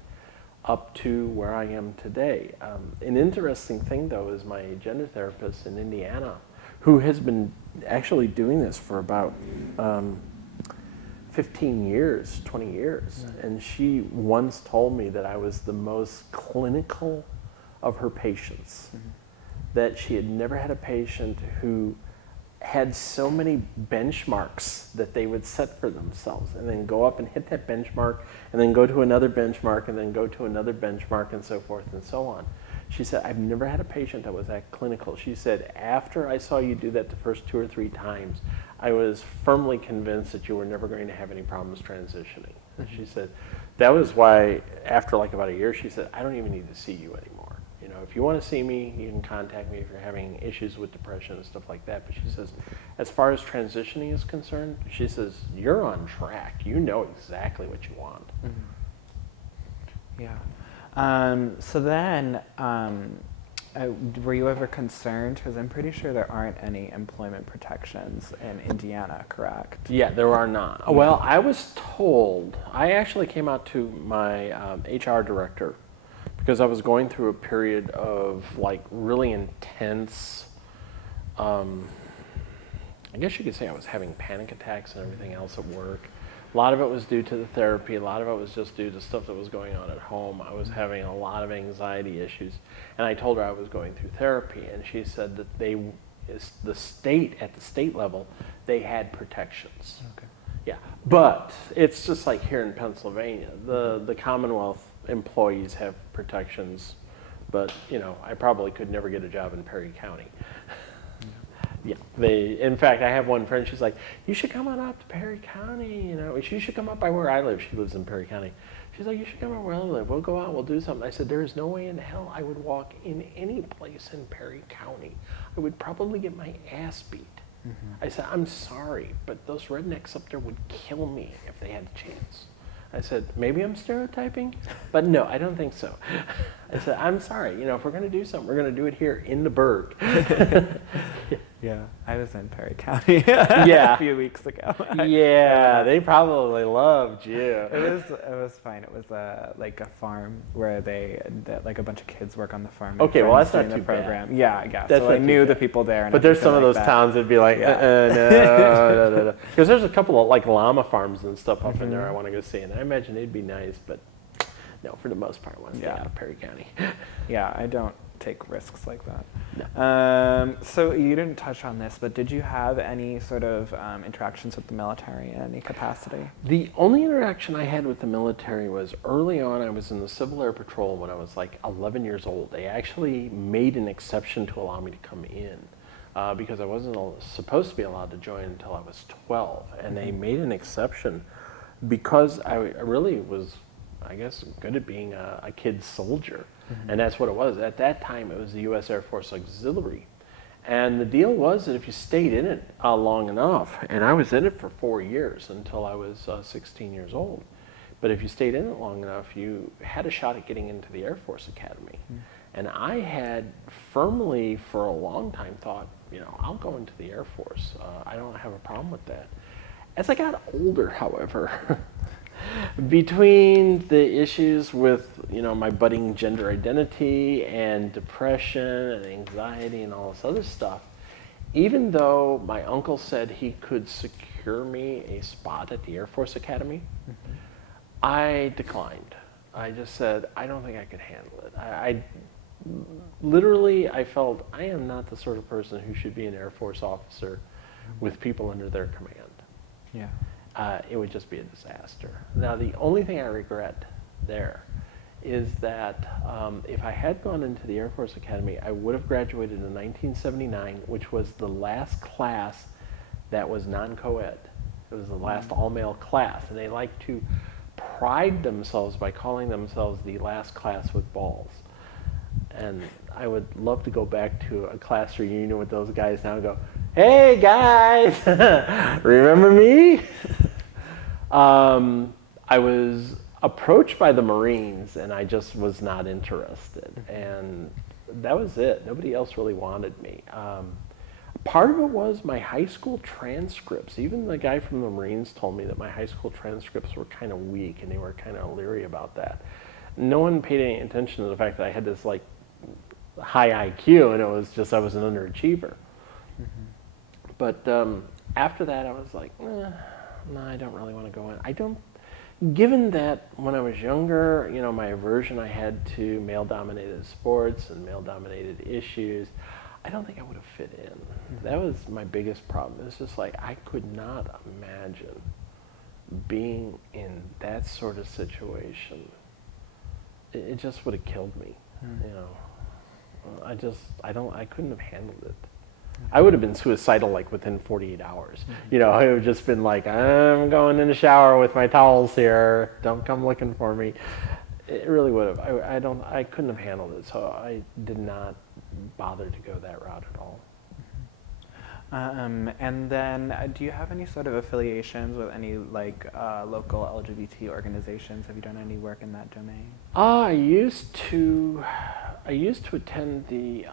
up to where I am today. An interesting thing, though, is my gender therapist in Indiana, who has been actually doing this for about 15 years, 20 years. And she once told me that I was the most clinical of her patients, that she had never had a patient who had so many benchmarks that they would set for themselves and then go up and hit that benchmark and then go to another benchmark and then go to another benchmark and so forth and so on. She said, I've never had a patient that was that clinical. She said, after I saw you do that the first 2 or 3 times, I was firmly convinced that you were never going to have any problems transitioning. And she said, that was why after like about a year, she said, I don't even need to see you anymore. You know, if you want to see me, you can contact me if you're having issues with depression and stuff like that. But she says, as far as transitioning is concerned, she says, you're on track. You know exactly what you want. Yeah. So then, were you ever concerned? Because I'm pretty sure there aren't any employment protections in Indiana, correct? Yeah, there are not. Well, I was told, I actually came out to my HR director because I was going through a period of like really intense I guess you could say I was having panic attacks and everything else at work. A lot of it was due to the therapy. A lot of it was just due to stuff that was going on at home. I was having a lot of anxiety issues. And I told her I was going through therapy, and she said that at the state level, they had protections. Okay. Yeah, but it's just like here in Pennsylvania, the Commonwealth employees have protections, but I probably could never get a job in Perry County. Yeah, in fact, I have one friend, she's like, you should come on up to Perry County, you should come up by where I live. She lives in Perry County. She's like, you should come up where I live. We'll go out, we'll do something. I said, there is no way in hell I would walk in any place in Perry County. I would probably get my ass beat. I said, I'm sorry, but those rednecks up there would kill me if they had the chance. I said, maybe I'm stereotyping, but no, I don't think so. I said, I'm sorry, if we're going to do something, we're going to do it here in the burg. Yeah, I was in Perry County Yeah. a few weeks ago. Yeah, they probably loved you. It was fine. It was like a farm where like a bunch of kids work on the farm. and Okay, well, friends that's not doing too the program. bad. Yeah, I guess. That's So I not too knew the bad. people there. And But there's everything some of like those that. towns that'd be like, no. Because there's a couple of like llama farms and stuff up in there I want to go see, and I imagine it'd be nice, but no, for the most part, I want to stay out of Perry County. Yeah, I don't take risks like that. No. So you didn't touch on this, but did you have any sort of interactions with the military in any capacity? The only interaction I had with the military was early on. I was in the Civil Air Patrol when I was like 11 years old. They actually made an exception to allow me to come in because I wasn't supposed to be allowed to join until I was 12. And they made an exception because I really was, I guess, good at being a kid soldier. And that's what it was. At that time, it was the U.S. Air Force Auxiliary. And the deal was that if you stayed in it long enough, and I was in it for 4 years until I was 16 years old, but if you stayed in it long enough, you had a shot at getting into the Air Force Academy. And I had firmly, for a long time, thought, I'll go into the Air Force. I don't have a problem with that. As I got older, however, between the issues with my budding gender identity and depression and anxiety and all this other stuff, even though my uncle said he could secure me a spot at the Air Force Academy, I declined. I just said, I don't think I could handle it. I literally felt I am not the sort of person who should be an Air Force officer with people under their command. Yeah. It would just be a disaster. Now, the only thing I regret there is that if I had gone into the Air Force Academy, I would have graduated in 1979, which was the last class that was non-co-ed. It was the last all-male class, and they like to pride themselves by calling themselves the last class with balls. And I would love to go back to a class reunion with those guys now and go, hey guys, remember me? I was approached by the Marines and I just was not interested. And that was it. Nobody else really wanted me. Part of it was my high school transcripts. Even the guy from the Marines told me that my high school transcripts were kind of weak and they were kind of leery about that. No one paid any attention to the fact that I had this like high IQ and it was just I was an underachiever. But after that I was like, no, I don't really want to go in. Given that when I was younger, my aversion I had to male-dominated sports and male-dominated issues, I don't think I would have fit in. That was my biggest problem. It's just like I could not imagine being in that sort of situation. It just would have killed me. I couldn't have handled it. I would have been suicidal like within 48 hours. I would have just been like, I'm going in the shower with my towels here. Don't come looking for me. It really would have. I couldn't have handled it, so I did not bother to go that route at all. And then, do you have any sort of affiliations with any local LGBT organizations? Have you done any work in that domain? I used to attend the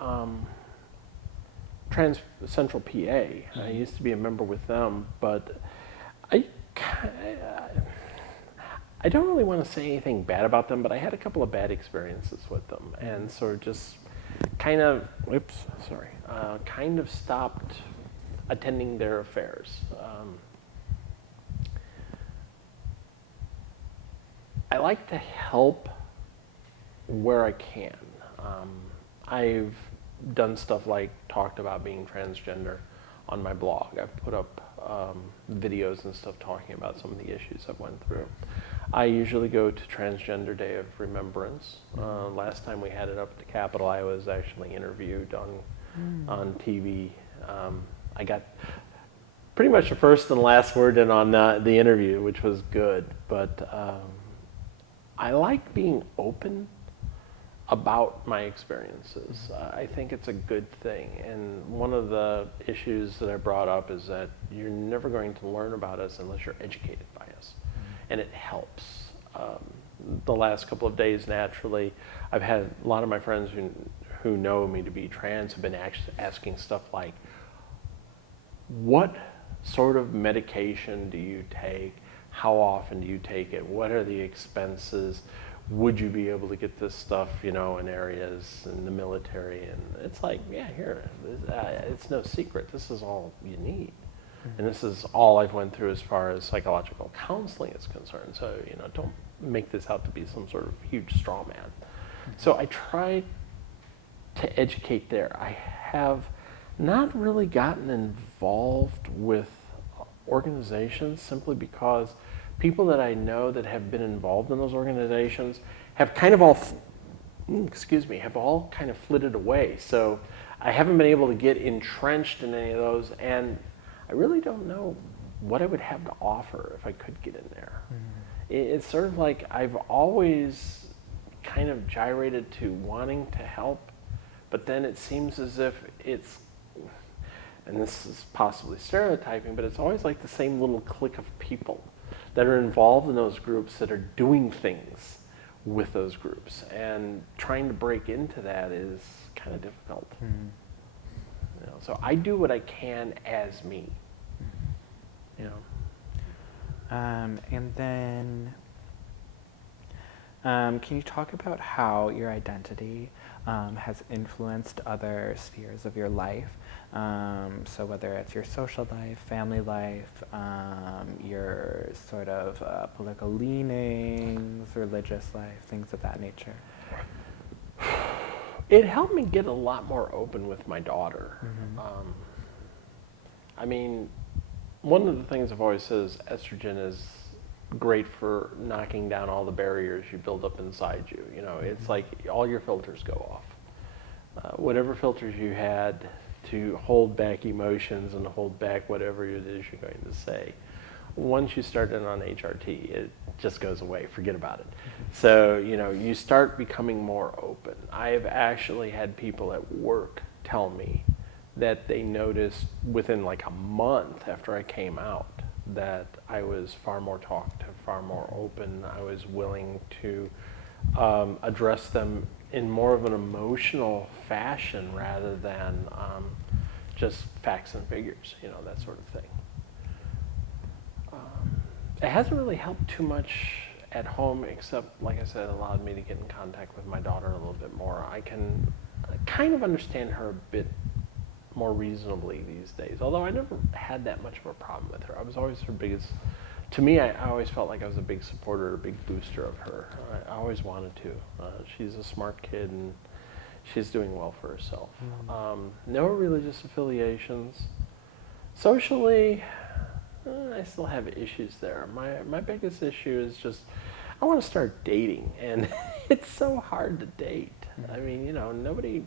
Trans Central PA. I used to be a member with them, but I don't really want to say anything bad about them, but I had a couple of bad experiences with them, and so just kind of stopped attending their affairs. I like to help where I can. I've done stuff like talked about being transgender on my blog. I've put up videos and stuff talking about some of the issues I've went through. I usually go to Transgender Day of Remembrance. Last time we had it up at the Capitol, I was actually interviewed on TV. I got pretty much the first and last word in on the interview, which was good. But I like being open about my experiences. I think it's a good thing. And one of the issues that I brought up is that you're never going to learn about us unless you're educated by us. And it helps. The last couple of days, naturally, I've had a lot of my friends who know me to be trans have been actually asking stuff like, what sort of medication do you take? How often do you take it? What are the expenses? Would you be able to get this stuff, in areas in the military? And it's like, yeah, here, it's no secret. This is all you need. And this is all I've went through as far as psychological counseling is concerned. So, don't make this out to be some sort of huge straw man. So I try to educate there. I have not really gotten involved with organizations simply because people that I know that have been involved in those organizations have kind of all, have all kind of flitted away. So I haven't been able to get entrenched in any of those, and I really don't know what I would have to offer if I could get in there. It's sort of like I've always kind of gyrated to wanting to help, but then it seems as if it's, and this is possibly stereotyping, but it's always like the same little clique of people that are involved in those groups that are doing things with those groups. And trying to break into that is kind of difficult. So I do what I can as me. And then, can you talk about how your identity has influenced other spheres of your life? So whether it's your social life, family life, your sort of political leanings, religious life, things of that nature. It helped me get a lot more open with my daughter. I mean, one of the things I've always said is estrogen is great for knocking down all the barriers you build up inside you. It's like all your filters go off. Whatever filters you had to hold back emotions and hold back whatever it is you're going to say, once you start in on HRT, it just goes away. Forget about it. So, you start becoming more open. I've actually had people at work tell me that they noticed within like a month after I came out that I was far more talkative, far more open. I was willing to address them in more of an emotional fashion rather than just facts and figures, that sort of thing. It hasn't really helped too much at home, except, like I said, it allowed me to get in contact with my daughter a little bit more. I can kind of understand her a bit more reasonably these days, although I never had that much of a problem with her. I was always her biggest, to me, I always felt like I was a big supporter, a big booster of her. I always wanted to. She's a smart kid and she's doing well for herself. No religious affiliations. Socially, I still have issues there. My biggest issue is just, I want to start dating, and it's so hard to date. I mean, nobody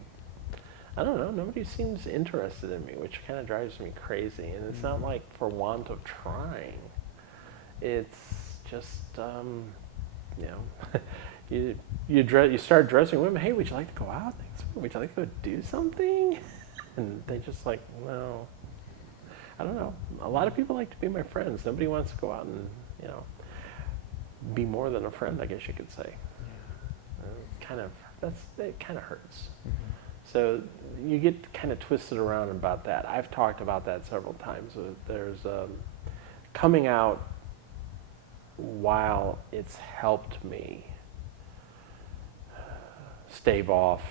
seems interested in me, which kind of drives me crazy. And it's not like for want of trying. It's just, you start dressing women. Hey, would you like to go out next week? Would you like to go do something? And they just like, no. I don't know. A lot of people like to be my friends. Nobody wants to go out and, be more than a friend, I guess you could say. It kind of hurts. So you get kind of twisted around about that. I've talked about that several times. There's coming out, while it's helped me stave off,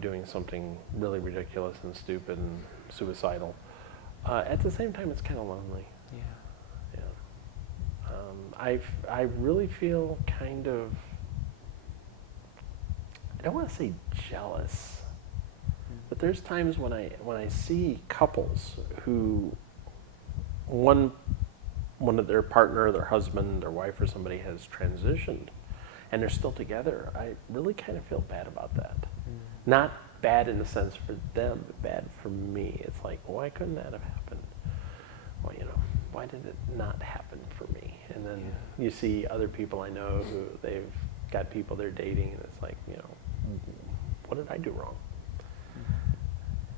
doing something really ridiculous and stupid and suicidal. At the same time, it's kind of lonely. Yeah. Yeah. I really feel kind of, I don't want to say jealous, but there's times when I see couples who one of their partner, their husband, their wife, or somebody has transitioned, and they're still together. I really kind of feel bad about that. Not bad in the sense for them, but bad for me. It's like, why couldn't that have happened? Well, why did it not happen for me? And then you see other people I know who they've got people they're dating, and it's like, what did I do wrong?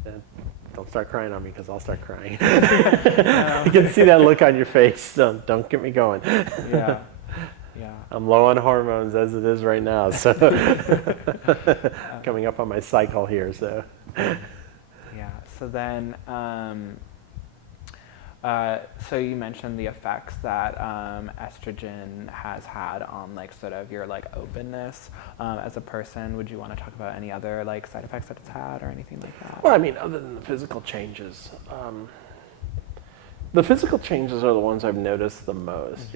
And don't start crying on me, because I'll start crying. You can see that look on your face. Don't get me going. Yeah. I'm low on hormones as it is right now, so coming up on my cycle here. So Yeah. So then, so you mentioned the effects that estrogen has had on sort of your openness as a person. Would you want to talk about any other side effects that it's had or anything like that? Well, I mean, other than the physical changes, the physical changes are the ones I've noticed the most.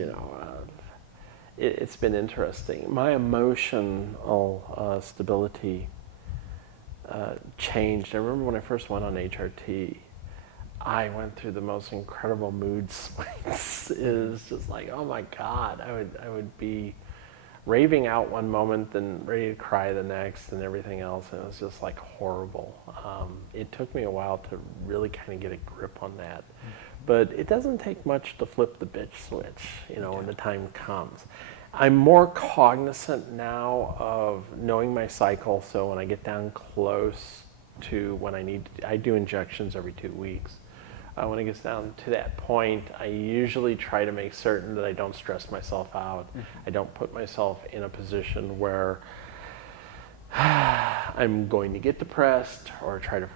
It's been interesting. My emotional stability changed. I remember when I first went on HRT, I went through the most incredible mood swings. It was just like, oh my God, I would be raving out one moment, then ready to cry the next, and everything else, and it was just horrible. It took me a while to really kind of get a grip on that. But it doesn't take much to flip the bitch switch, when the time comes. I'm more cognizant now of knowing my cycle, so when I get down close to when I do injections every 2 weeks. When it gets down to that point, I usually try to make certain that I don't stress myself out. I don't put myself in a position where I'm going to get depressed or try to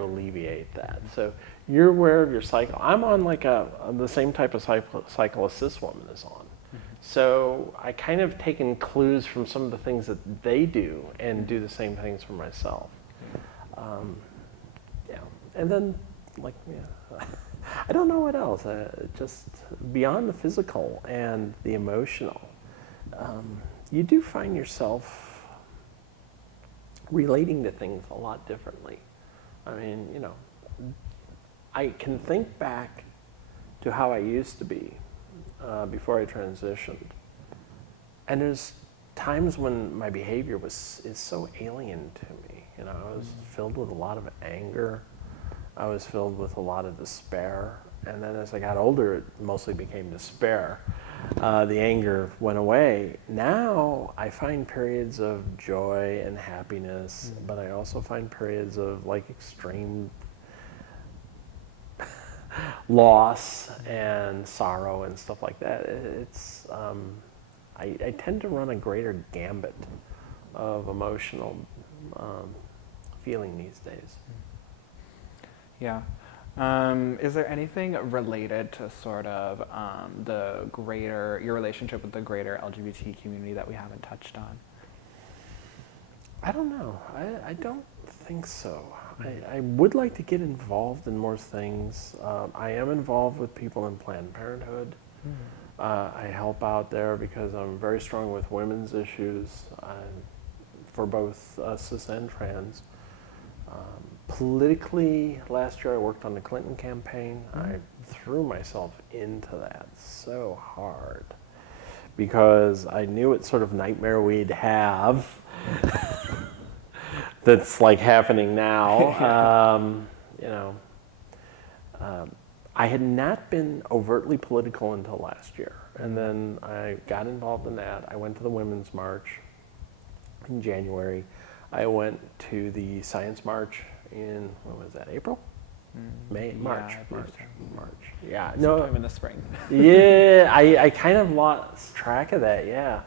alleviate that. So you're aware of your cycle. I'm on the same type of cycle as this woman is on. So I kind of taken clues from some of the things that they do and do the same things for myself. And then I don't know what else. Just beyond the physical and the emotional, you do find yourself relating to things a lot differently. I mean, I can think back to how I used to be before I transitioned, and there's times when my behavior is so alien to me. I was filled with a lot of anger. I was filled with a lot of despair, and then as I got older, it mostly became despair. The anger went away. Now I find periods of joy and happiness, but I also find periods of extreme loss and sorrow and stuff like that. It's I tend to run a greater gambit of emotional feeling these days. Yeah. Is there anything related to sort of your relationship with the greater LGBT community that we haven't touched on? I don't know. I don't think so. I would like to get involved in more things. I am involved with people in Planned Parenthood. I help out there because I'm very strong with women's issues for both cis and trans. Politically, last year I worked on the Clinton campaign. I threw myself into that so hard because I knew what sort of nightmare we'd have that's happening now. I had not been overtly political until last year, and then I got involved in that. I went to the Women's March in January. I went to the Science March in, when was that, April? March. Yeah, no. Sometime in the spring. Yeah, I kind of lost track of that, yeah.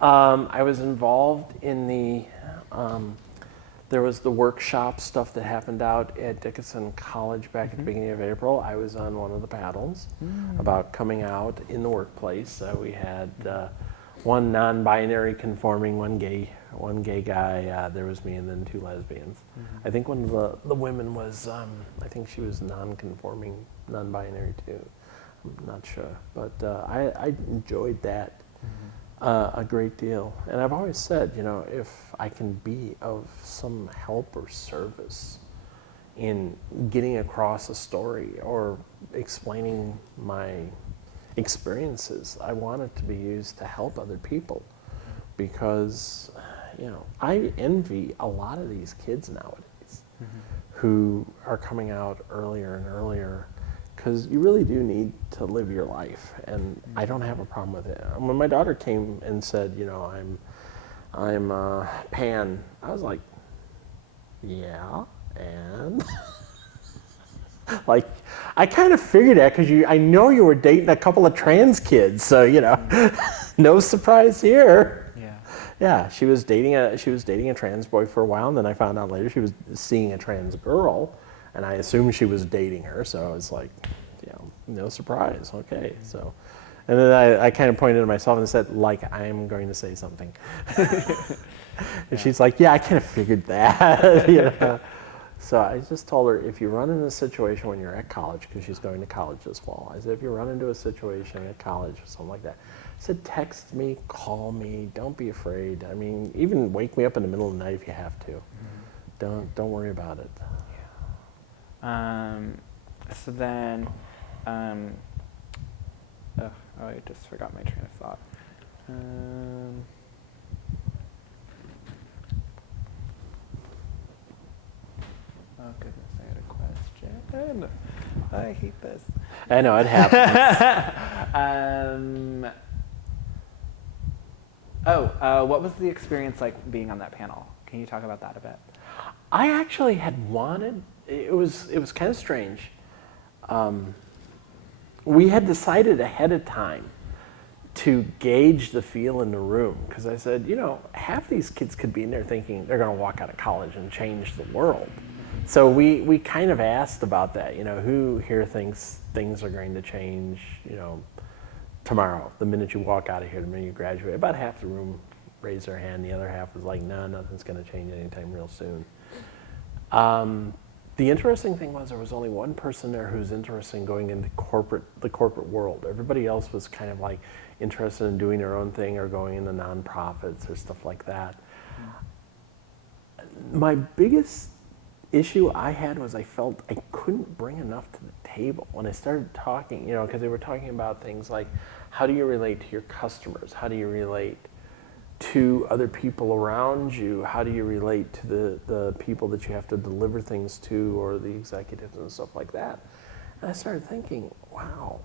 I was involved in there was the workshop stuff that happened out at Dickinson College back at the beginning of April. I was on one of the panels about coming out in the workplace. We had one non-binary conforming, one gay one gay guy, there was me, and then 2 lesbians. I think one of the women was, I think she was non-conforming, non-binary too. I'm not sure, but I enjoyed that a great deal. And I've always said, you know, if I can be of some help or service in getting across a story or explaining my experiences, I want it to be used to help other people, because, you know, I envy a lot of these kids nowadays who are coming out earlier and earlier, because you really do need to live your life, and I don't have a problem with it. When my daughter came and said, you know, I'm pan, I was like, yeah, and like, I kind of figured that because I know you were dating a couple of trans kids, so, you know, no surprise here. Yeah. Yeah, she was dating a trans boy for a while, and then I found out later she was seeing a trans girl, and I assumed she was dating her, so it's like, you know, no surprise. Okay, so, and then I kind of pointed to myself and said, like, I'm going to say something, and she's like, yeah, I kind of figured that, you know. So I just told her, if you run into a situation when you're at college, because she's going to college this fall, I said, if you run into a situation at college or something like that, I said, text me, call me, don't be afraid. I mean, even wake me up in the middle of the night if you have to. Don't worry about it. So then, I just forgot my train of thought. Oh goodness, I had a question. I hate this. I know, it happens. What was the experience like being on that panel? Can you talk about that a bit? I actually had wanted, it was kind of strange. We had decided ahead of time to gauge the feel in the room, because I said, you know, half these kids could be in there thinking they're going to walk out of college and change the world. So we kind of asked about that, you know, who here thinks things are going to change, you know, tomorrow, the minute you walk out of here, the minute you graduate. About half the room raised their hand, the other half was like, no, nothing's going to change anytime real soon. The interesting thing was there was only one person there who was interested in going into the corporate world. Everybody else was kind of like interested in doing their own thing or going into nonprofits or stuff like that. My biggest issue I had was I felt I couldn't bring enough to the table when I started talking, you know, because they were talking about things like, how do you relate to your customers? How do you relate to other people around you? How do you relate to the people that you have to deliver things to, or the executives and stuff like that? And I started thinking, wow,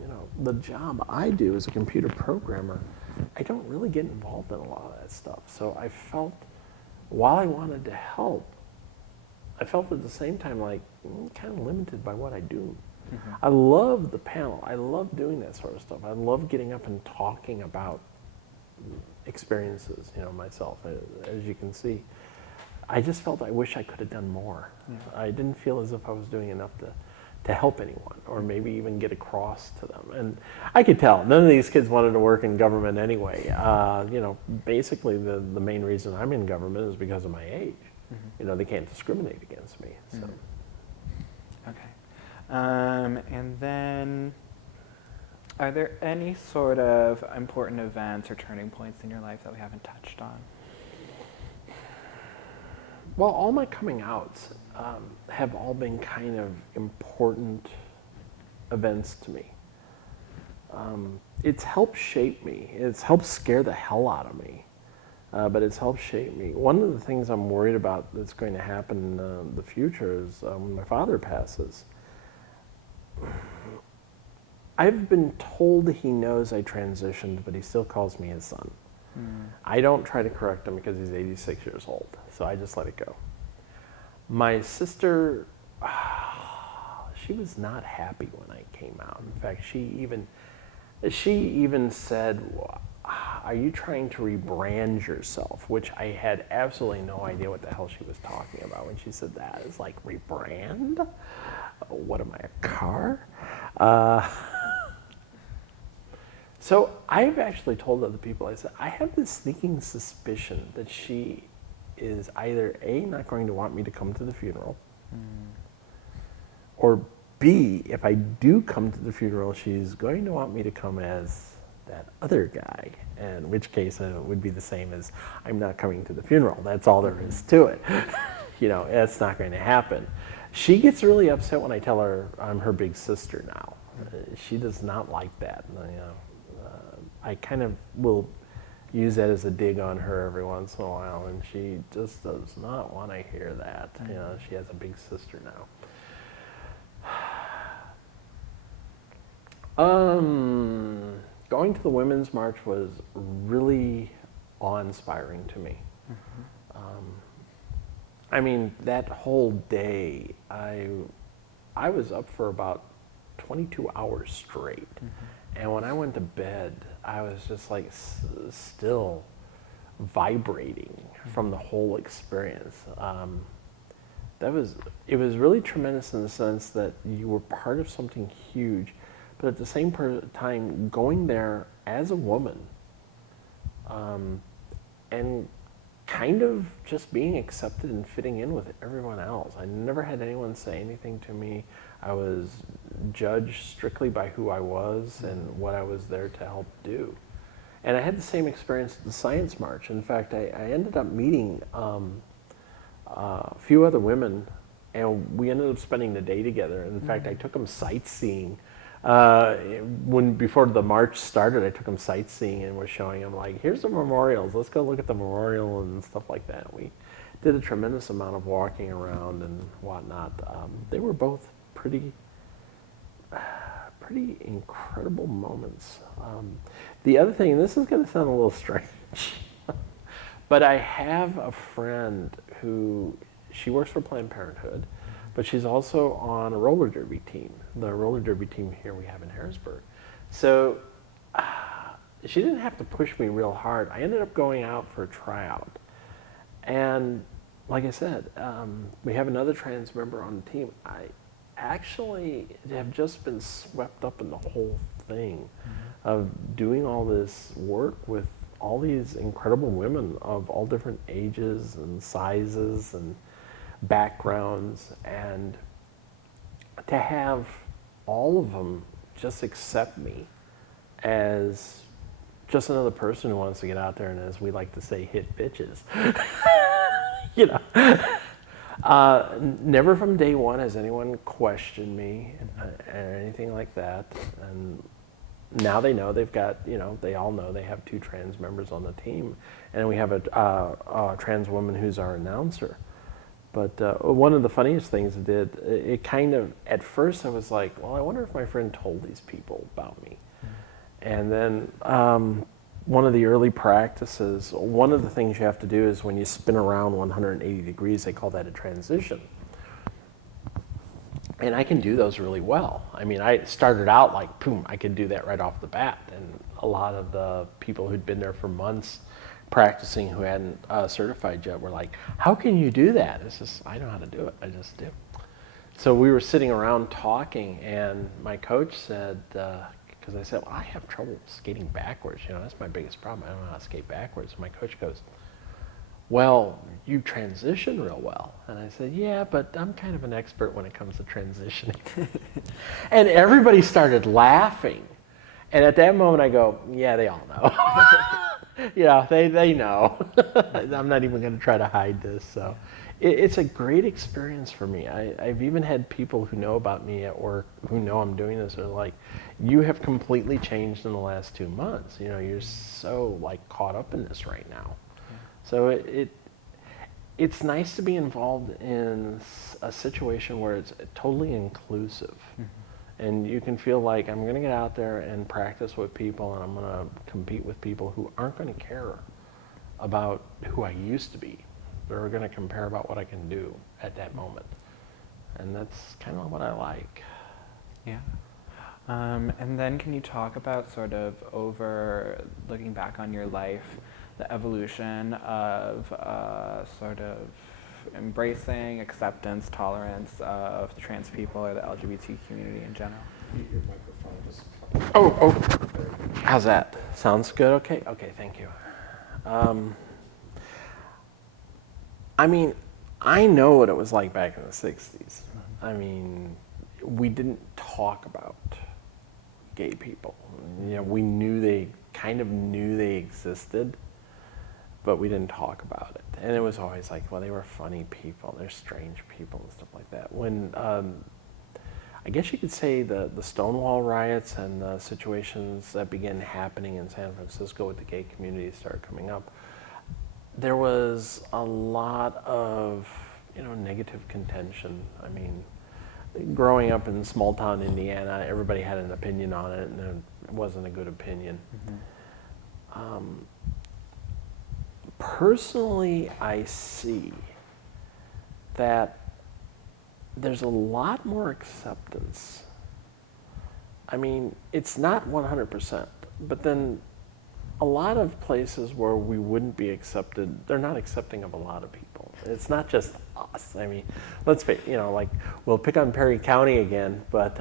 you know, the job I do as a computer programmer, I don't really get involved in a lot of that stuff. So I felt, while I wanted to help, I felt at the same time like kind of limited by what I do. I love the panel. I love doing that sort of stuff. I love getting up and talking about experiences, you know, myself, as you can see. I just felt I wish I could have done more. I didn't feel as if I was doing enough to help anyone, or maybe even get across to them. And I could tell none of these kids wanted to work in government anyway. You know, basically the main reason I'm in government is because of my age. You know, they can't discriminate against me. So. Okay. And then, are there any sort of important events or turning points in your life that we haven't touched on? Well, all my coming outs have all been kind of important events to me. It's helped shape me. It's helped scare the hell out of me. But it's helped shape me. One of the things I'm worried about that's going to happen in the future is when my father passes. I've been told he knows I transitioned, but he still calls me his son. I don't try to correct him because he's 86 years old, so I just let it go. My sister, she was not happy when I came out. In fact, she even said, are you trying to rebrand yourself? Which I had absolutely no idea what the hell she was talking about when she said that. It's like, rebrand? What am I, a car? So I've actually told other people, I said, I have this sneaking suspicion that she is either A, not going to want me to come to the funeral, or B, if I do come to the funeral, she's going to want me to come as that other guy, in which case it would be the same as I'm not coming to the funeral. That's all there is to it. You know, that's not going to happen. She gets really upset when I tell her I'm her big sister now. She does not like that. You know, I kind of will use that as a dig on her every once in a while, and she just does not want to hear that. You know, she has a big sister now. Going to the Women's March was really awe-inspiring to me. I mean, that whole day, I was up for about 22 hours straight. And when I went to bed, I was just like still vibrating from the whole experience. It was really tremendous in the sense that you were part of something huge, but at the same time going there as a woman, and kind of just being accepted and fitting in with everyone else. I never had anyone say anything to me. I was judged strictly by who I was and what I was there to help do. And I had the same experience at the Science March. In fact, I ended up meeting a few other women, and we ended up spending the day together. In fact, I took them sightseeing. Before the march started, I took them sightseeing and was showing them, like, here's the memorials, let's go look at the memorial and stuff like that. We did a tremendous amount of walking around and whatnot. They were both pretty incredible moments. The other thing, and this is going to sound a little strange, but I have a friend who, she works for Planned Parenthood, but she's also on a roller derby team, the roller derby team here we have in Harrisburg. So she didn't have to push me real hard. I ended up going out for a tryout. And like I said, we have another trans member on the team. I actually have just been swept up in the whole thing of doing all this work with all these incredible women of all different ages and sizes and backgrounds, and to have all of them just accept me as just another person who wants to get out there and, as we like to say, hit bitches. You know, never from day one has anyone questioned me or anything like that. And now they know they've got, you know, they all know they have two trans members on the team, and we have a trans woman who's our announcer. But one of the funniest things it did, it kind of, at first I was like, well, I wonder if my friend told these people about me. And then one of the early practices, one of the things you have to do is when you spin around 180 degrees, they call that a transition. And I can do those really well. I mean, I started out like, boom, I could do that right off the bat. And a lot of the people who'd been there for months practicing who hadn't certified yet were like, how can you do that? It's just, I know how to do it, I just do. So we were sitting around talking, and my coach said, because I said, well, I have trouble skating backwards, you know, that's my biggest problem, I don't know how to skate backwards. My coach goes, well, you transition real well. And I said, yeah, but I'm kind of an expert when it comes to transitioning. And everybody started laughing. And at that moment I go, yeah, they all know. Yeah, they know. I'm not even going to try to hide this. So it's a great experience for me. I've even had people who know about me at work, who know I'm doing this, are like, you have completely changed in the last 2 months. You know, you're so like caught up in this right now. Yeah. So it's nice to be involved in a situation where it's totally inclusive. Mm-hmm. And you can feel like I'm going to get out there and practice with people, and I'm going to compete with people who aren't going to care about who I used to be. They're going to compare about what I can do at that moment. And that's kind of what I like. Yeah. And then can you talk about sort of looking back on your life, the evolution of sort of embracing, acceptance, tolerance of the trans people or the LGBT community in general? Your microphone just... Oh. How's that? Sounds good? Okay, thank you. I mean, I know what it was like back in the 60s. I mean, we didn't talk about gay people. You know, we kind of knew they existed, but we didn't talk about it. And it was always like, well, they were funny people, they're strange people and stuff like that. When, I guess you could say the Stonewall riots and the situations that began happening in San Francisco with the gay community started coming up, there was a lot of, negative contention. I mean, growing up in small town Indiana, everybody had an opinion on it, and it wasn't a good opinion. Personally, I see that there's a lot more acceptance. I mean, it's not 100%, but then a lot of places where we wouldn't be accepted, they're not accepting of a lot of people. It's not just us. I mean, let's face, we'll pick on Perry County again, but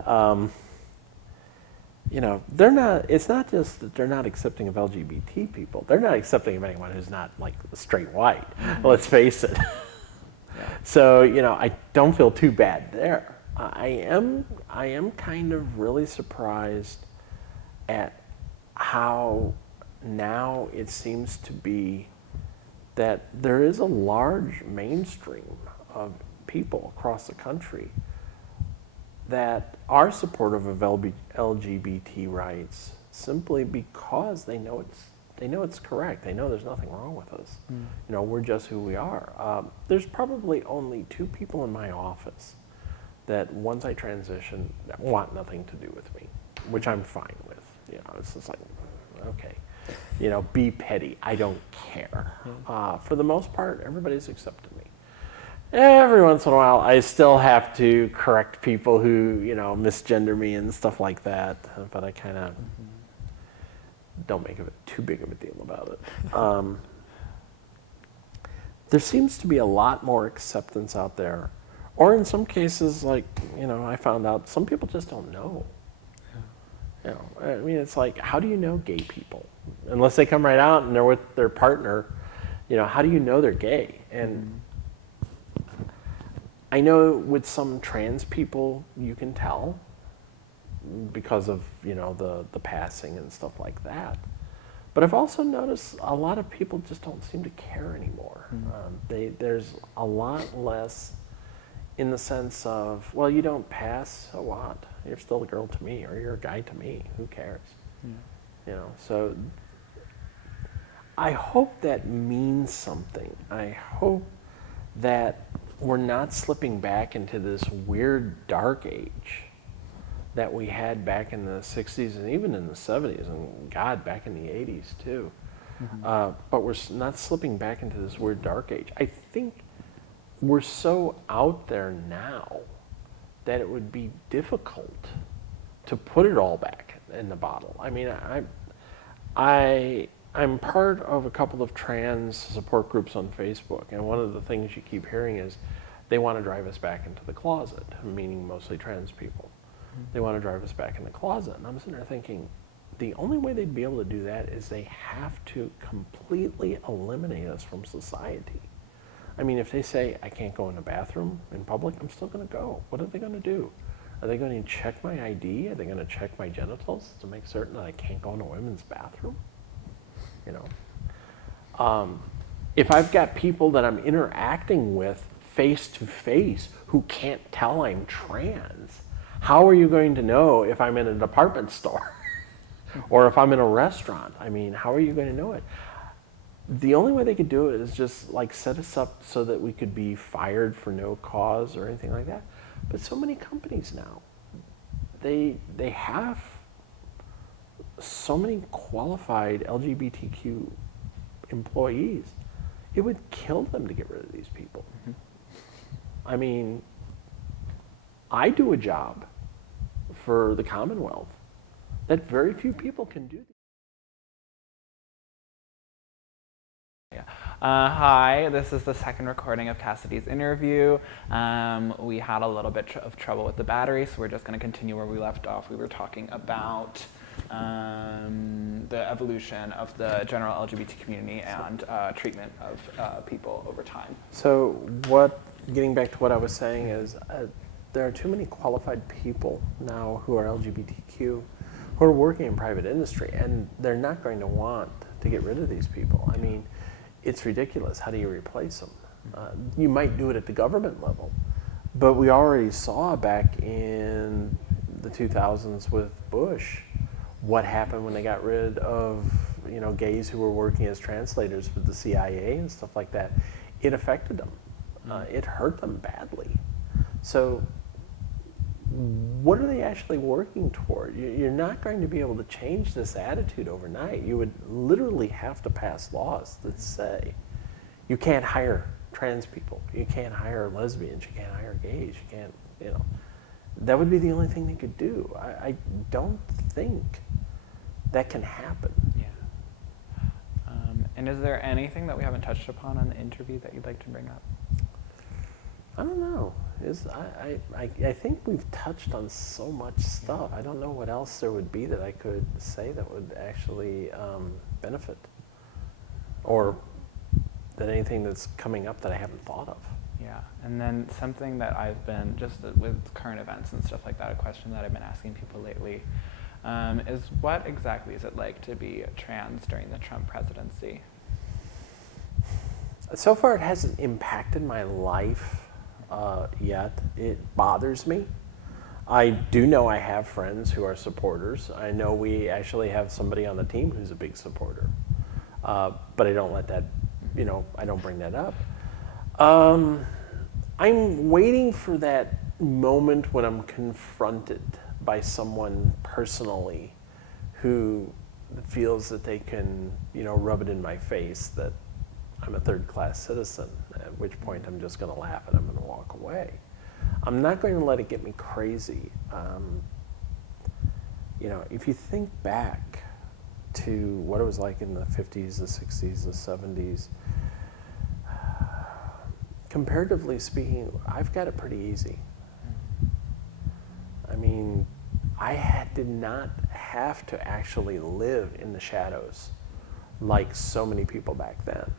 they're not. It's not just that they're not accepting of LGBT people. They're not accepting of anyone who's not like straight white. Let's face it. So I don't feel too bad there. I am kind of really surprised at how now it seems to be that there is a large mainstream of people across the country that are supportive of LGBT rights simply because they know it's correct. They know there's nothing wrong with us. We're just who we are. There's probably only 2 people in my office that once I transition want nothing to do with me, which I'm fine with. It's just like, okay, be petty. I don't care. For the most part, everybody's accepted me. Every once in a while, I still have to correct people who, misgender me and stuff like that, but I kind of don't make it too big of a deal about it. There seems to be a lot more acceptance out there, or in some cases, like, I found out some people just don't know. I mean, it's like, how do you know gay people? Unless they come right out and they're with their partner, how do you know they're gay? And I know with some trans people, you can tell because of, the passing and stuff like that. But I've also noticed a lot of people just don't seem to care anymore. There's a lot less in the sense of, well, you don't pass, so what? You're still a girl to me, or you're a guy to me. Who cares? So I hope that means something. I hope that we're not slipping back into this weird dark age that we had back in the 60s and even in the 70s, and God, back in the 80s too. But we're not slipping back into this weird dark age. I think we're so out there now that it would be difficult to put it all back in the bottle. I mean, I'm part of a couple of trans support groups on Facebook, and one of the things you keep hearing is they want to drive us back into the closet, meaning mostly trans people. They want to drive us back in the closet. And I'm sitting there thinking, the only way they'd be able to do that is they have to completely eliminate us from society. I mean, if they say, I can't go in the bathroom in public, I'm still going to go. What are they going to do? Are they going to check my ID? Are they going to check my genitals to make certain that I can't go in a women's bathroom? If I've got people that I'm interacting with face to face who can't tell I'm trans, how are you going to know if I'm in a department store or if I'm in a restaurant? I mean, how are you going to know it? The only way they could do it is just like set us up so that we could be fired for no cause or anything like that. But so many companies now, they have so many qualified LGBTQ employees. It would kill them to get rid of these people. I mean, I do a job for the Commonwealth that very few people can do. Hi, this is the second recording of Cassidy's interview. We had a little bit of trouble with the battery, so we're just going to continue where we left off. We were talking about the evolution of the general LGBT community and treatment of people over time. So getting back to what I was saying is there are too many qualified people now who are LGBTQ who are working in private industry, and they're not going to want to get rid of these people. I mean, it's ridiculous. How do you replace them? You might do it at the government level, but we already saw back in the 2000s with Bush what happened when they got rid of gays who were working as translators for the CIA and stuff like that. It affected them. It hurt them badly. So what are they actually working toward? You're not going to be able to change this attitude overnight. You would literally have to pass laws that say you can't hire trans people, you can't hire lesbians, you can't hire gays, you can't, that would be the only thing they could do. I don't think that can happen. Yeah. And is there anything that we haven't touched upon on the interview that you'd like to bring up? I don't know. I think we've touched on so much stuff. I don't know what else there would be that I could say that would actually benefit, or that anything that's coming up that I haven't thought of. Yeah, and then something that I've been, just with current events and stuff like that, a question that I've been asking people lately is what exactly is it like to be trans during the Trump presidency? So far it hasn't impacted my life yet. It bothers me. I do know I have friends who are supporters. I know we actually have somebody on the team who's a big supporter. But I don't let that, I don't bring that up. I'm waiting for that moment when I'm confronted by someone personally who feels that they can, rub it in my face that I'm a third-class citizen, at which point I'm just going to laugh and I'm going to walk away. I'm not going to let it get me crazy. If you think back to what it was like in the 50s, the 60s, the 70s, comparatively speaking, I've got it pretty easy. I mean, did not have to actually live in the shadows like so many people back then.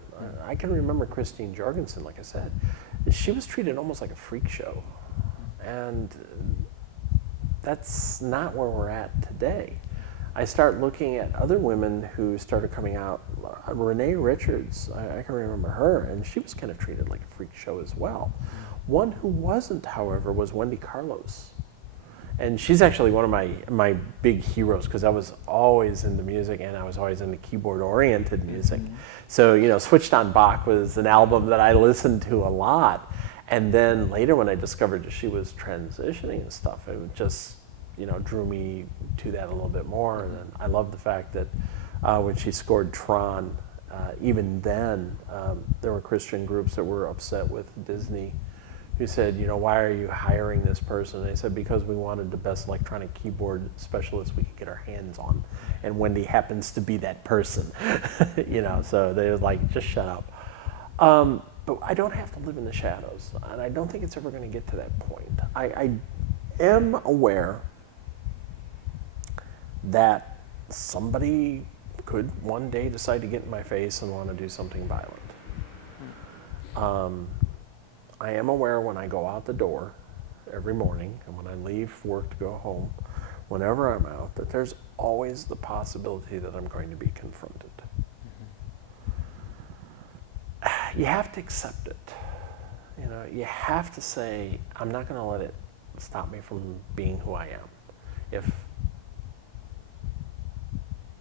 I can remember Christine Jorgensen, like I said, she was treated almost like a freak show. And that's not where we're at today. I start looking at other women who started coming out. Renee Richards, I can remember her, and she was kind of treated like a freak show as well. One who wasn't, however, was Wendy Carlos. And she's actually one of my big heroes, because I was always into music and I was always into keyboard-oriented music. Mm-hmm. So, Switched on Bach was an album that I listened to a lot. And then later when I discovered that she was transitioning and stuff, it just, drew me to that a little bit more. And then I love the fact that when she scored Tron, even then, there were Christian groups that were upset with Disney, who said, why are you hiring this person? And they said, because we wanted the best electronic keyboard specialist we could get our hands on. And Wendy happens to be that person, so they were like, just shut up. But I don't have to live in the shadows, and I don't think it's ever going to get to that point. I am aware that somebody could one day decide to get in my face and want to do something violent. I am aware when I go out the door every morning and when I leave work to go home, whenever I'm out, that there's always the possibility that I'm going to be confronted. You have to accept it. You have to say, I'm not going to let it stop me from being who I am.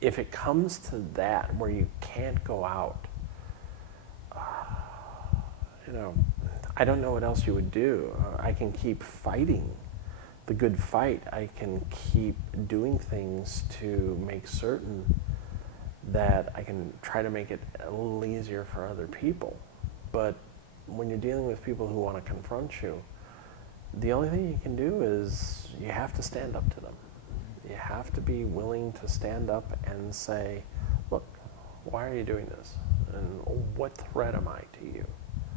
If it comes to that where you can't go out, I don't know what else you would do. I can keep fighting the good fight. I can keep doing things to make certain that I can try to make it a little easier for other people. But when you're dealing with people who want to confront you, the only thing you can do is you have to stand up to them. You have to be willing to stand up and say, look, why are you doing this? And what threat am I to you?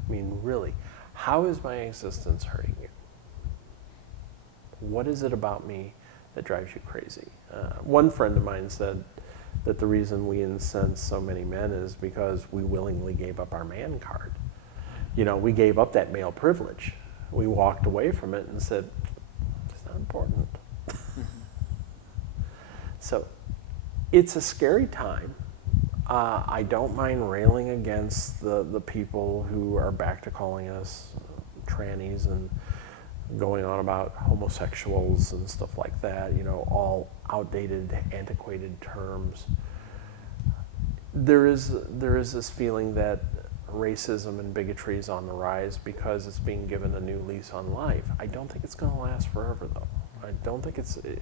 I mean, really, how is my existence hurting you? What is it about me that drives you crazy. One friend of mine said that the reason we incense so many men is because we willingly gave up our man card. You know, we gave up that male privilege. We walked away from it and said, it's not important. So it's a scary time. I don't mind railing against the people who are back to calling us trannies and going on about homosexuals and stuff like that, you know, all outdated, antiquated terms. There is this feeling that racism and bigotry is on the rise because it's being given a new lease on life. I don't think it's going to last forever, though.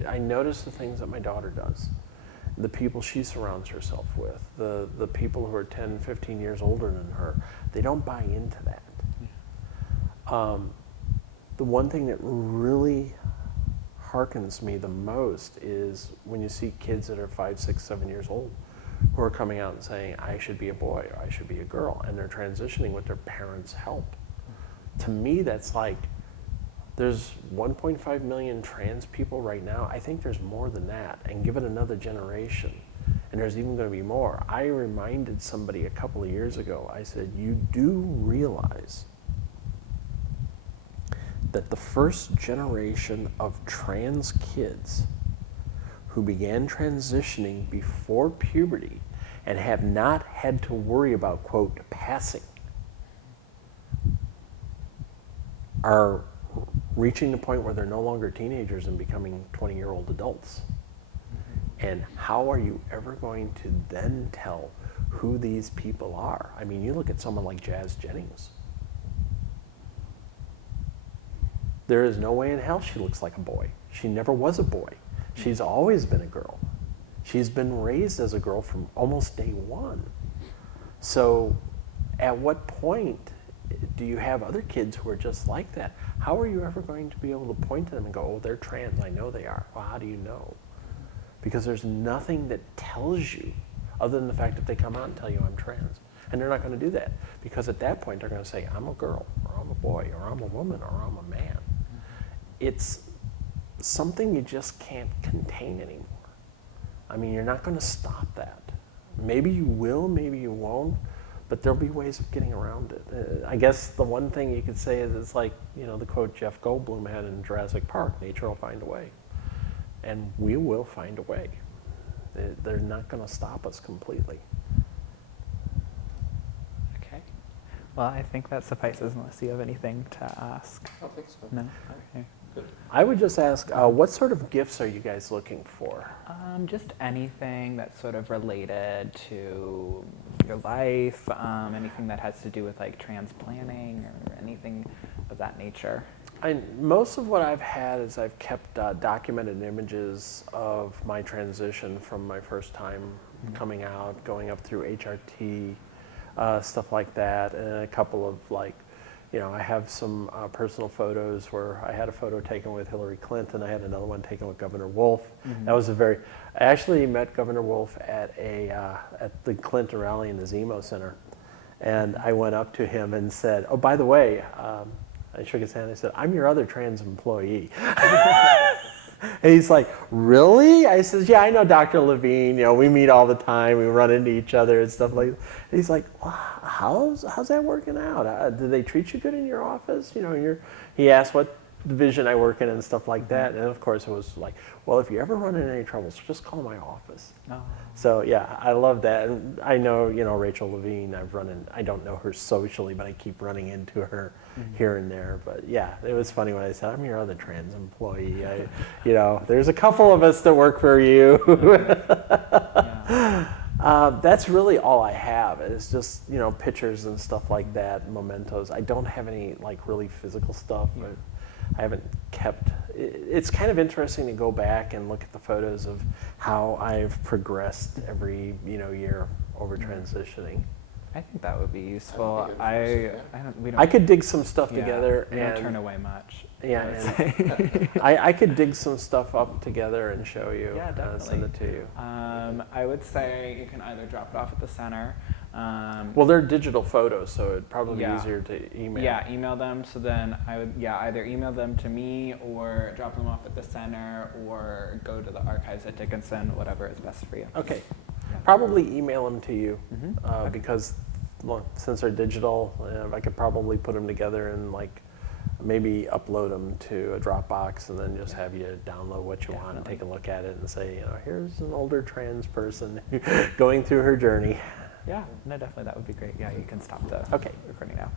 I notice the things that my daughter does, the people she surrounds herself with, the people who are 10, 15 years older than her, they don't buy into that. The one thing that really harkens me the most is when you see kids that are 5, 6, 7 years old who are coming out and saying, I should be a boy or I should be a girl, and they're transitioning with their parents' help. To me, that's like, there's 1.5 million trans people right now. I think there's more than that, and give it another generation, and there's even going to be more. I reminded somebody a couple of years ago, I said, you do realize that the first generation of trans kids who began transitioning before puberty and have not had to worry about, quote, passing, are reaching the point where they're no longer teenagers and becoming 20-year-old adults. And how are you ever going to then tell who these people are? I mean, you look at someone like Jazz Jennings. There is no way in hell she looks like a boy. She never was a boy. She's always been a girl. She's been raised as a girl from almost day one. So at what point do you have other kids who are just like that? How are you ever going to be able to point to them and go, oh, they're trans, I know they are. Well, how do you know? Because there's nothing that tells you other than the fact that they come out and tell you I'm trans. And they're not going to do that, because at that point they're going to say, I'm a girl, or I'm a boy, or I'm a woman, or I'm a man. It's something you just can't contain anymore. I mean, you're not going to stop that. Maybe you will, maybe you won't, but there'll be ways of getting around it. I guess the one thing you could say is it's like, you know, the quote Jeff Goldblum had in Jurassic Park, nature will find a way. And we will find a way. They're not going to stop us completely. Okay. Well, I think that suffices unless you have anything to ask. I don't think so. No? Okay. Good. I would just ask, what sort of gifts are you guys looking for? Just anything that's sort of related to your life, anything that has to do with like trans planning or anything of that nature. Most of what I've had is I've kept documented images of my transition from my first time coming out, going up through HRT, stuff like that, and a couple of like, you know, I have some personal photos where I had a photo taken with Hillary Clinton. I had another one taken with Governor Wolf. That was I actually met Governor Wolf at the Clinton rally in the Zemo Center. And I went up to him and said, oh, by the way, I shook his hand and I said, I'm your other trans employee. And he's like, really? I said, yeah, I know Dr. Levine. You know, we meet all the time. We run into each other and stuff like that. And he's like, well, how's that working out? Do they treat you good in your office? You know, he asked what division I work in and stuff like that. And of course it was like, well, if you ever run into any troubles, just call my office. Oh. So yeah, I love that. And I know, you know, Rachel Levine, I don't know her socially, but I keep running into her here and there. But yeah, it was funny when I said, I'm your other trans employee. You know, there's a couple of us that work for you. That's really all I have. It's just, you know, pictures and stuff like that, mementos. I don't have any like really physical stuff. I haven't kept. It's kind of interesting to go back and look at the photos of how I've progressed every, you know, year over transitioning. I think that would be useful. I could dig some stuff together we and don't turn away much. Yeah, and I could dig some stuff up together and show you. Yeah, definitely. Send it to you. I would say you can either drop it off at the center, Well, they're digital photos, so it'd probably be Yeah. easier to email. Yeah, email them. So then I would, either email them to me or drop them off at the center or go to the archives at Dickinson, whatever is best for you. Okay. Yeah. Probably email them to you Okay. because since they're digital, I could probably put them together and maybe upload them to a Dropbox and then just have you download what you want and take a look at it and say, here's an older trans person going through her journey. Yeah, no, definitely that would be great. Yeah, you can stop the Okay. recording now.